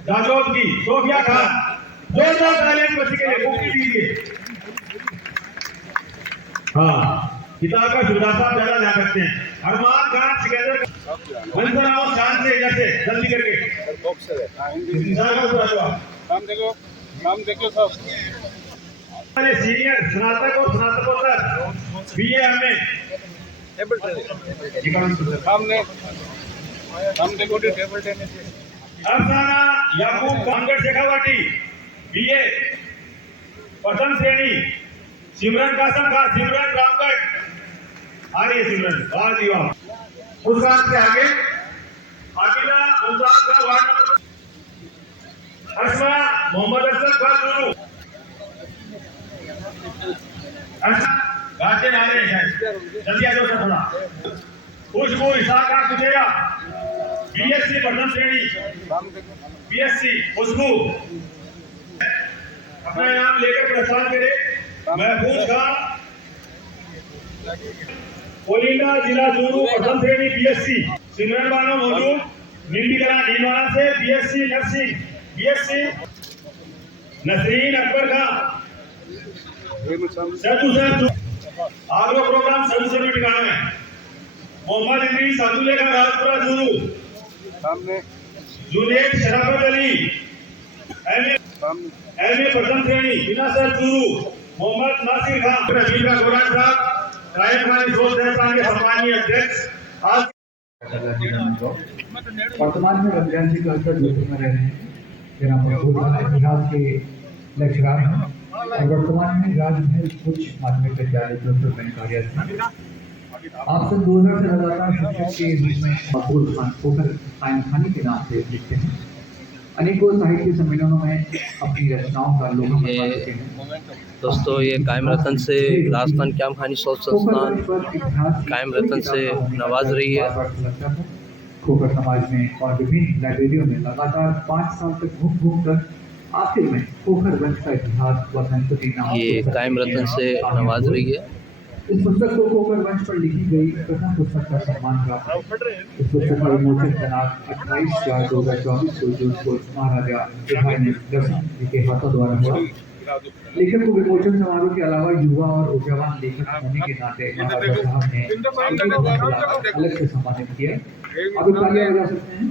जादौद की सोफिया खान। जोरदार तालियां बच्ची के लिए कुकी दीजिए। हाँ किताब का सुविधा साहब ज्यादा ध्यान रखते हैं। अरमान खान सिकंदर और शान से जैसे जल्दी करके काम देखो सब सीनियर स्नातक और स्नातकोत्तर बीए हमें हम देखो टेबल टेनिस अफसाना याकूब कांगड़ शेखावाटी बीए प्रथम श्रेणी। सिमरन कासम खान सिमरन रामगढ़ आ रही है सिमरन वाह जी वाह। मुस्कान से आगे आकिला मुमताज का वार्ड नंबर असमा मोहम्मद असलम खान चूरू गाते आ रहे हैं जल्दी आ जाओ थोड़ा। खुशबू इसाक खान कुचेरा बीएससी प्रथम श्रेणी बीएससी खुशबू अपना नाम लेकर प्रस्थान करे। महफूज खान ओलिंडा जिला चूरू प्रथम श्रेणी बीएससी। सिमरन बानो मौजूद नीलीकला नीलवाड़ा से BSc nursing, BSc Nasreen Akbar Khan, Sadu sir Agra programme Sadu sir में टिकाना है। मोहम्मद इदरीस सादुल्ले का राजपुरा जुरू, जूनियर शराफत अली एमए प्रथम श्रेणी बिना सर जुरू, मोहम्मद नासिर खान रशीद का गोरा साहब कायम खानी सोच संस्थान के सम्मानीय अध्यक्ष। आज वर्तमान में रमजान जी का अवसर जोधपुर में रह रहे हैं। जनाब इतिहास के लेक्चरार हैं और वर्तमान में राजमहल उच्च माध्यमिक विद्यालय जोधपुर में कार्यरत हैं। आप सन 2000 से लगातार शिक्षक के रूप में मकबूल खान पोखर कायम खानी के नाम से लिखते हैं। अनेकों साहित्य सम्मेलनों में अपनी रचनाओं का लोग दोस्तों ये कायम रतन से राजस्थान क्याम खानी सोच संस्थान कायम रतन से नवाज रही है। खोखर समाज में और विभिन्न लाइब्रेरियों में लगातार 5 साल तक घूम कर आखिर में खोखर वंश का इतिहास व संस्कृति नाम ये कायम रतन से नवाज रही है। इस पुस्तक को खोखर वंश पर लिखी गई प्रथम पुस्तक का सम्मान प्राप्त है। इस पुस्तक का विमोचन दिनांक 28/4/2024 को जोधपुर महाराजा ने जी के हाथों द्वारा हुआ। लेखक को विमोचन समारोह के अलावा युवा और ऊर्जावान लेखक होने के नाते महाराजा साहब ने अलग से सम्मानित किया। अब तालियां बजा सकते हैं।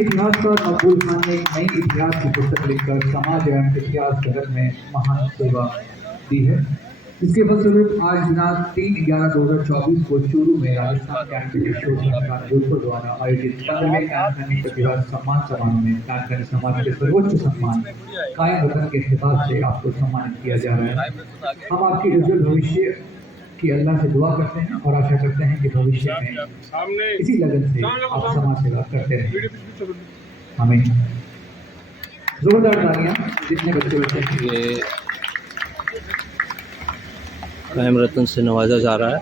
इतिहास पर मकबूल खान ने एक नई इतिहास की पुस्तक लिखकर समाज एवं इतिहास जगत में महान सेवा दी है। इसके फलस्वरूप आज दिनांक 3/11/2024 को चूरू में राजस्थान कैंपस जोधपुर द्वारा आयोजित 15वें कायम प्रतिभा सम्मान समारोह में कायम समाज के सर्वोच्च सम्मान कायम रतन के खिताब से आपको सम्मानित किया जा रहा है। हम आपके उज्जवल भविष्य की अल्लाह से दुआ करते हैं और आशा करते हैं कि भविष्य में इसी लगन से आप समाज सेवा करते रहें। हमें जोरदार तालियां जितने बच्चे ये कायम रतन से नवाजा जा रहा है।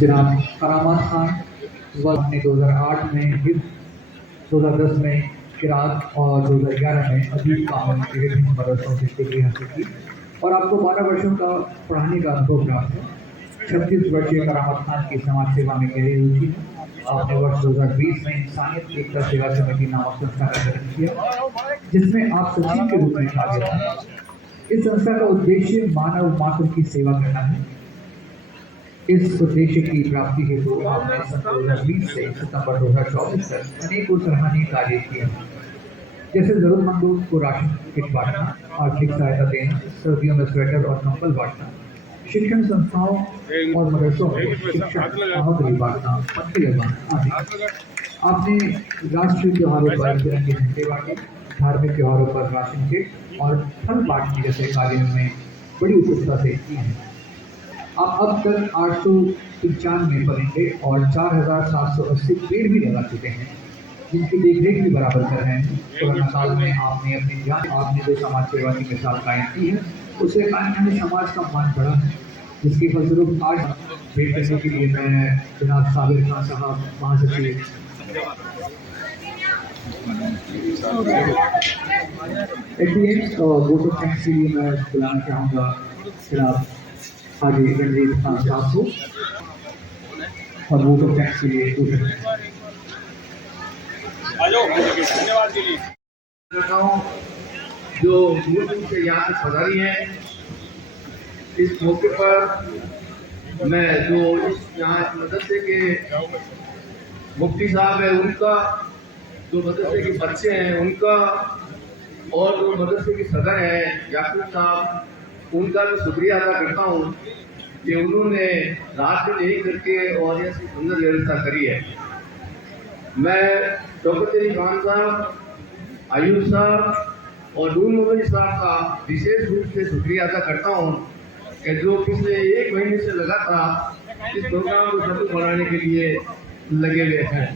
जनाब करामत खान ने 2008 में हिफ्ज़, 2010 में किरात और 2011 में अदीब कानून के विभिन्न मदरसों से डिग्री हासिल की और आपको 12 वर्षों का पढ़ाने का अनुभव प्राप्त है। 36 वर्षीय करामत खान की समाज सेवा में गहरी रुचि है। आपने वर्ष 2020 में इंसानियत एकता सेवा समिति नामक संस्था का गठन किया, जिसमें आप सचिव के रूप में कार्यरत हैं। इस संस्था का उद्देश्य मानव मात्र की सेवा करना है। इस उद्देश्य की प्राप्ति हेतु आपने सन 2020 से सितंबर 2024 तक अनेकों सराहनीय कार्य किए हैं, जैसे जरूरतमंदों को राशन किट बांटना, आर्थिक सहायता देना, सर्दियों में स्वेटर और कंबल बांटना, शिक्षण संस्थाओं और मदरसों में शिक्षा सामग्री बांटना, पत्ते लगवाना आदि। आपने राष्ट्रीय त्योहारों पर तिरंगे झंडे बांटे, धार्मिक त्योहारों पर राशन किट और फल बांटने जैसे कार्यों में बड़ी उत्सुकता से की है। आप अब तक 895 परिंदे और 4780 पेड़ भी लगा चुके हैं, जिनकी देखरेख भी बराबर कर रहे हैं। कोरोना काल में आपने जो समाज सेवा की मिसाल कायम की है, उससे कायम समाज का मान बढ़ा है, जिसके फलस्वरूप आज भेंट करने के लिए मैं जनाब साबिर खान साहब महासचिव वोट ऑफ थैंक्स के लिए मैं बुलाना चाहूँगा जनाब हाजी रणजीत खान साहब को और वोट ऑफ थैंक्स के लिए जो दूर दूर से यहाँ से पधारी हैं। इस मौके पर मैं जो इस यहाँ मदरसे के मुफ्ती साहब है उनका, जो मदरसे के बच्चे हैं उनका, और जो मदरसे के सदर हैं याकूब साहब, उनका भी शुक्रिया अदा करता हूँ कि उन्होंने रात में यही करके और ऐसी सुंदर व्यवस्था करी है। मैं डॉक्टर खान साहब, आयुष साहब और नूर मोहम्मद साहब का विशेष रूप से शुक्रिया अदा करता हूँ कि जो पिछले 1 महीने से लगातार इस प्रोग्राम को सफल बनाने के लिए लगे हुए हैं।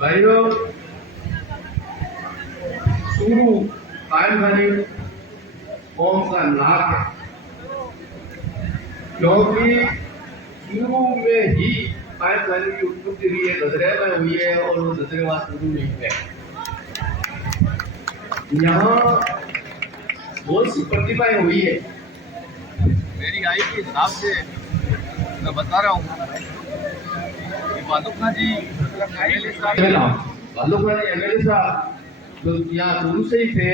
भाइयों, चूरू कायम खानी कौम का नाक है, क्योंकि चूरू में ही कायम खानी की उत्पत्ति हुई है, ददरे में हुई है और वो ददरेवाद चूरू में है। यहाँ बहुत सी प्रतिभाएं हुई है। मेरी आयु के हिसाब से मैं बता रहा हूँ भालुका जी एमएलए साहब जो यहाँ शुरू से ही थे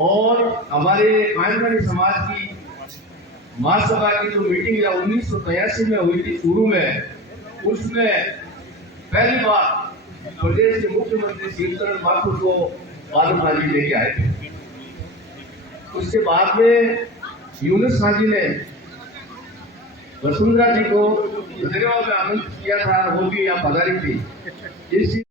और हमारे कायमगढ़ी समाज की महासभा की जो मीटिंग या 1983 में हुई थी शुरू में, उसमें पहली बार प्रदेश के मुख्यमंत्री शिवचरण माथुर को भालुका जी लेके आए थे। उसके बाद में यूनुस शाह जी ने वसुंधरा जी को में आमंत्रित किया था, वो भी यहाँ पधारी थी।